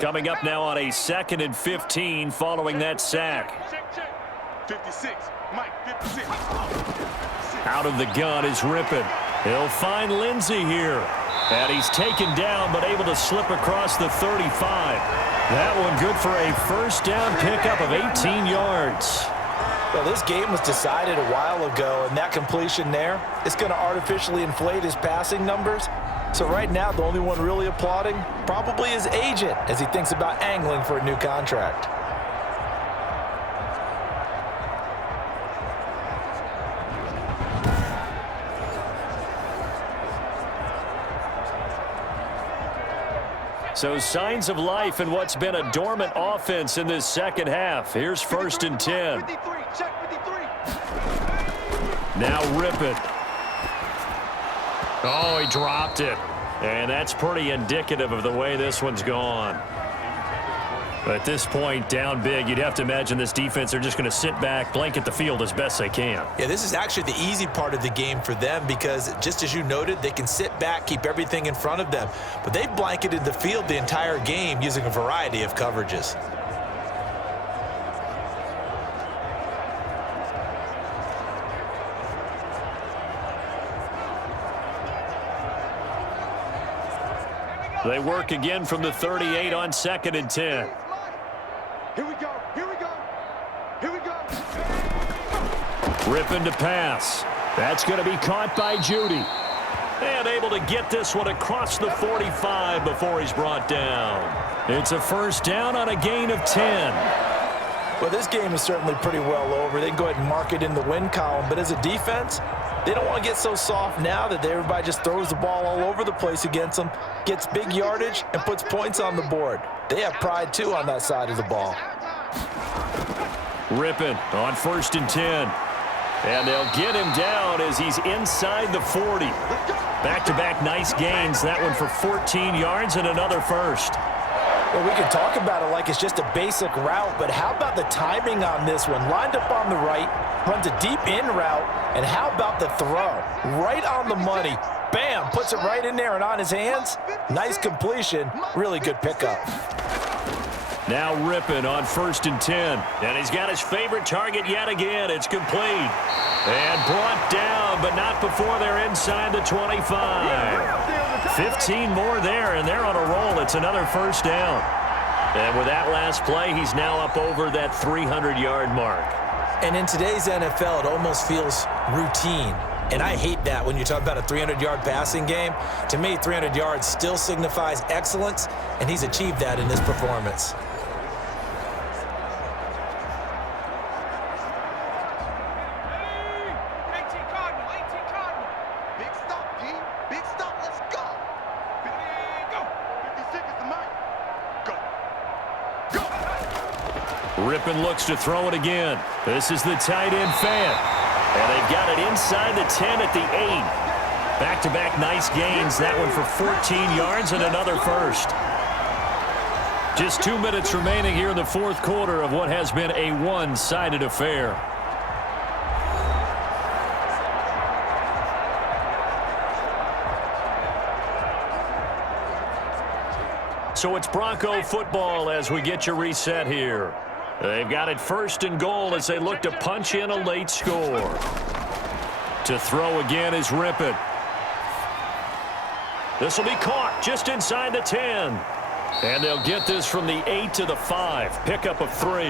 Coming up now on a 2nd and 15 following that sack. 56, Mike, 56. Out of the gun is Rippon. He'll find Lindsey here. And he's taken down but able to slip across the 35. That one good for a first down pickup of 18 yards. Well, this game was decided a while ago, and that completion there is going to artificially inflate his passing numbers. So right now, the only one really applauding probably his agent as he thinks about angling for a new contract. So signs of life in what's been a dormant offense in this second half. Here's 1st and 10. 53, check 53. Now Rippon. Oh, he dropped it. And that's pretty indicative of the way this one's gone. But at this point, down big, you'd have to imagine this defense, they're just going to sit back, blanket the field as best they can. Yeah, this is actually the easy part of the game for them because, just as you noted, they can sit back, keep everything in front of them. But they've blanketed the field the entire game using a variety of coverages. They work again from the 38 on 2nd and 10. Here we go, here we go, here we go. Rippon to pass. That's going to be caught by Judy. And able to get this one across the 45 before he's brought down. It's a first down on a gain of 10. Well, this game is certainly pretty well over. They can go ahead and mark it in the win column. But as a defense, they don't want to get so soft now that everybody just throws the ball all over the place against them, gets big yardage, and puts points on the board. They have pride, too, on that side of the ball. Rippon on 1st and 10. And they'll get him down as he's inside the 40. Back-to-back nice gains. That one for 14 yards and another first. Well, we can talk about it like it's just a basic route, but how about the timing on this one? Lined up on the right, runs a deep in route, and how about the throw? Right on the money. Bam, puts it right in there and on his hands. Nice completion, really good pickup. Now Rippon on 1st and 10. And he's got his favorite target yet again. It's complete. And brought down, but not before they're inside the 25. 15 more there, and they're on a roll. It's another first down. And with that last play, he's now up over that 300-yard mark. And in today's NFL, it almost feels routine. And I hate that when you talk about a 300-yard passing game. To me, 300 yards still signifies excellence, and he's achieved that in this performance. Rippon looks to throw it again. This is the tight end fan. And they've got it inside the 10 at the 8. Back-to-back nice gains. That one for 14 yards and another first. Just 2 minutes remaining here in the fourth quarter of what has been a one-sided affair. So it's Bronco football as we get you reset here. They've got it 1st and goal as they look to punch in a late score. To throw again is Rippon. This will be caught just inside the 10. And they'll get this from the 8 to the 5. Pickup of 3.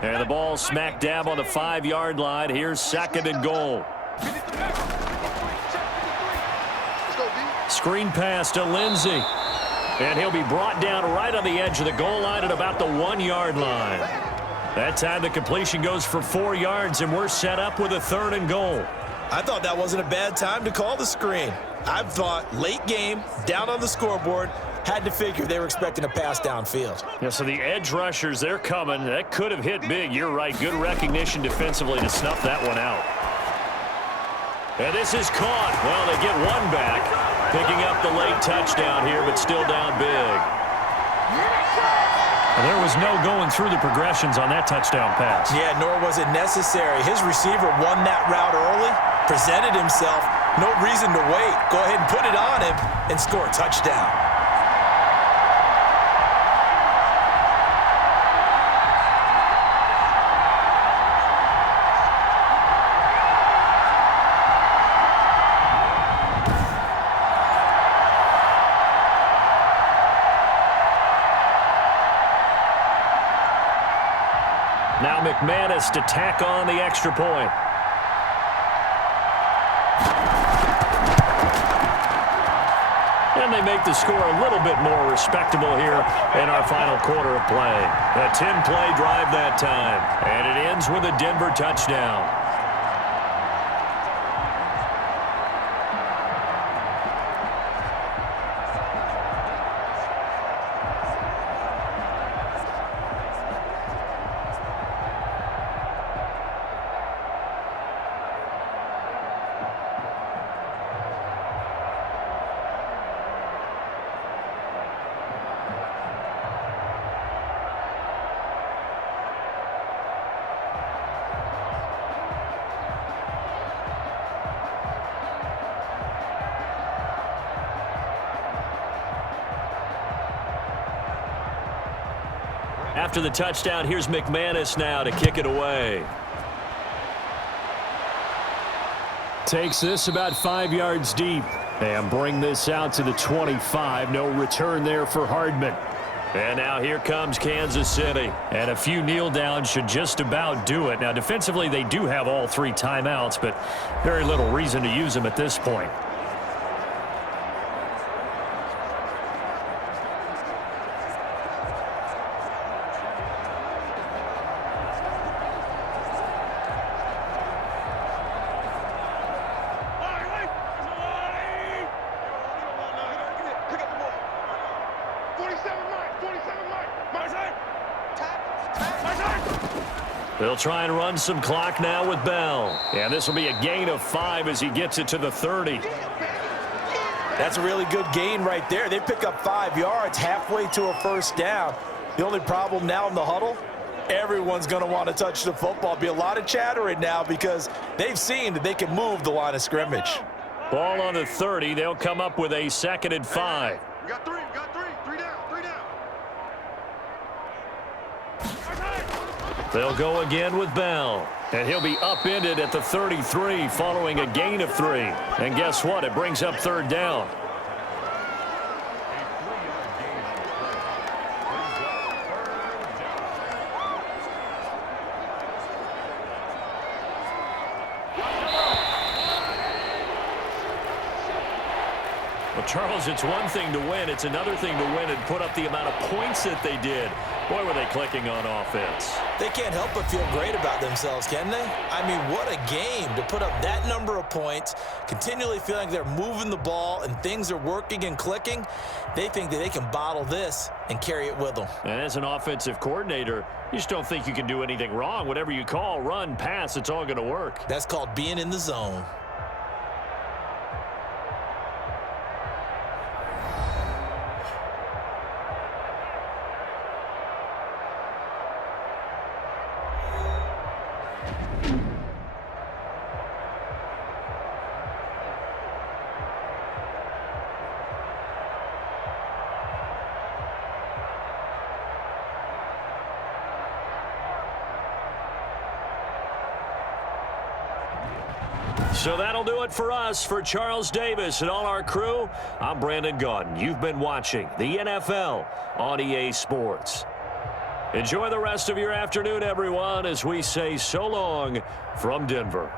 And the ball smack dab on the 5-yard line. Here's 2nd and goal. Screen pass to Lindsey. And he'll be brought down right on the edge of the goal line at about the 1-yard line. That time the completion goes for 4 yards, and we're set up with a 3rd and goal. I thought that wasn't a bad time to call the screen. I thought late game, down on the scoreboard, had to figure they were expecting a pass downfield. Yeah, so the edge rushers, they're coming. That could have hit big. You're right. Good recognition defensively to snuff that one out. And this is caught. Well, they get one back. Picking up the late touchdown here, but still down big. And there was no going through the progressions on that touchdown pass. Yeah, nor was it necessary. His receiver won that route early, presented himself. No reason to wait. Go ahead and put it on him and score a touchdown. Now Mcmanus to tack on the extra point. And they make the score a little bit more respectable here in our final quarter of play. A 10-play drive that time. And it ends with a Denver touchdown. After the touchdown, here's Mcmanus now to kick it away. Takes this about 5 yards deep. And bring this out to the 25. No return there for Hardman. And now here comes Kansas City. And a few kneel downs should just about do it. Now, defensively, they do have all 3 timeouts, but very little reason to use them at this point. They'll try and run some clock now with Bell. And this will be a gain of 5 as he gets it to the 30. That's a really good gain right there. They pick up 5 yards halfway to a first down. The only problem now in the huddle, everyone's going to want to touch the football. Be a lot of chattering now because they've seen that they can move the line of scrimmage. Ball on the 30. They'll come up with a 2nd and 5. We got 3. We got 3. 3 down. 3 down. They'll go again with Bell. And he'll be upended at the 33 following a gain of 3. And guess what? It brings up 3rd down. Well, Charles, it's one thing to win. It's another thing to win and put up the amount of points that they did. Boy, were they clicking on offense. They can't help but feel great about themselves, can they? I mean, what a game to put up that number of points, continually feeling like they're moving the ball and things are working and clicking. They think that they can bottle this and carry it with them. And as an offensive coordinator, you just don't think you can do anything wrong. Whatever you call, run, pass, it's all going to work. That's called being in the zone. So that'll do it for us. For Charles Davis and all our crew, I'm Brandon Gaudin. You've been watching the NFL on EA Sports. Enjoy the rest of your afternoon, everyone, as we say so long from Denver.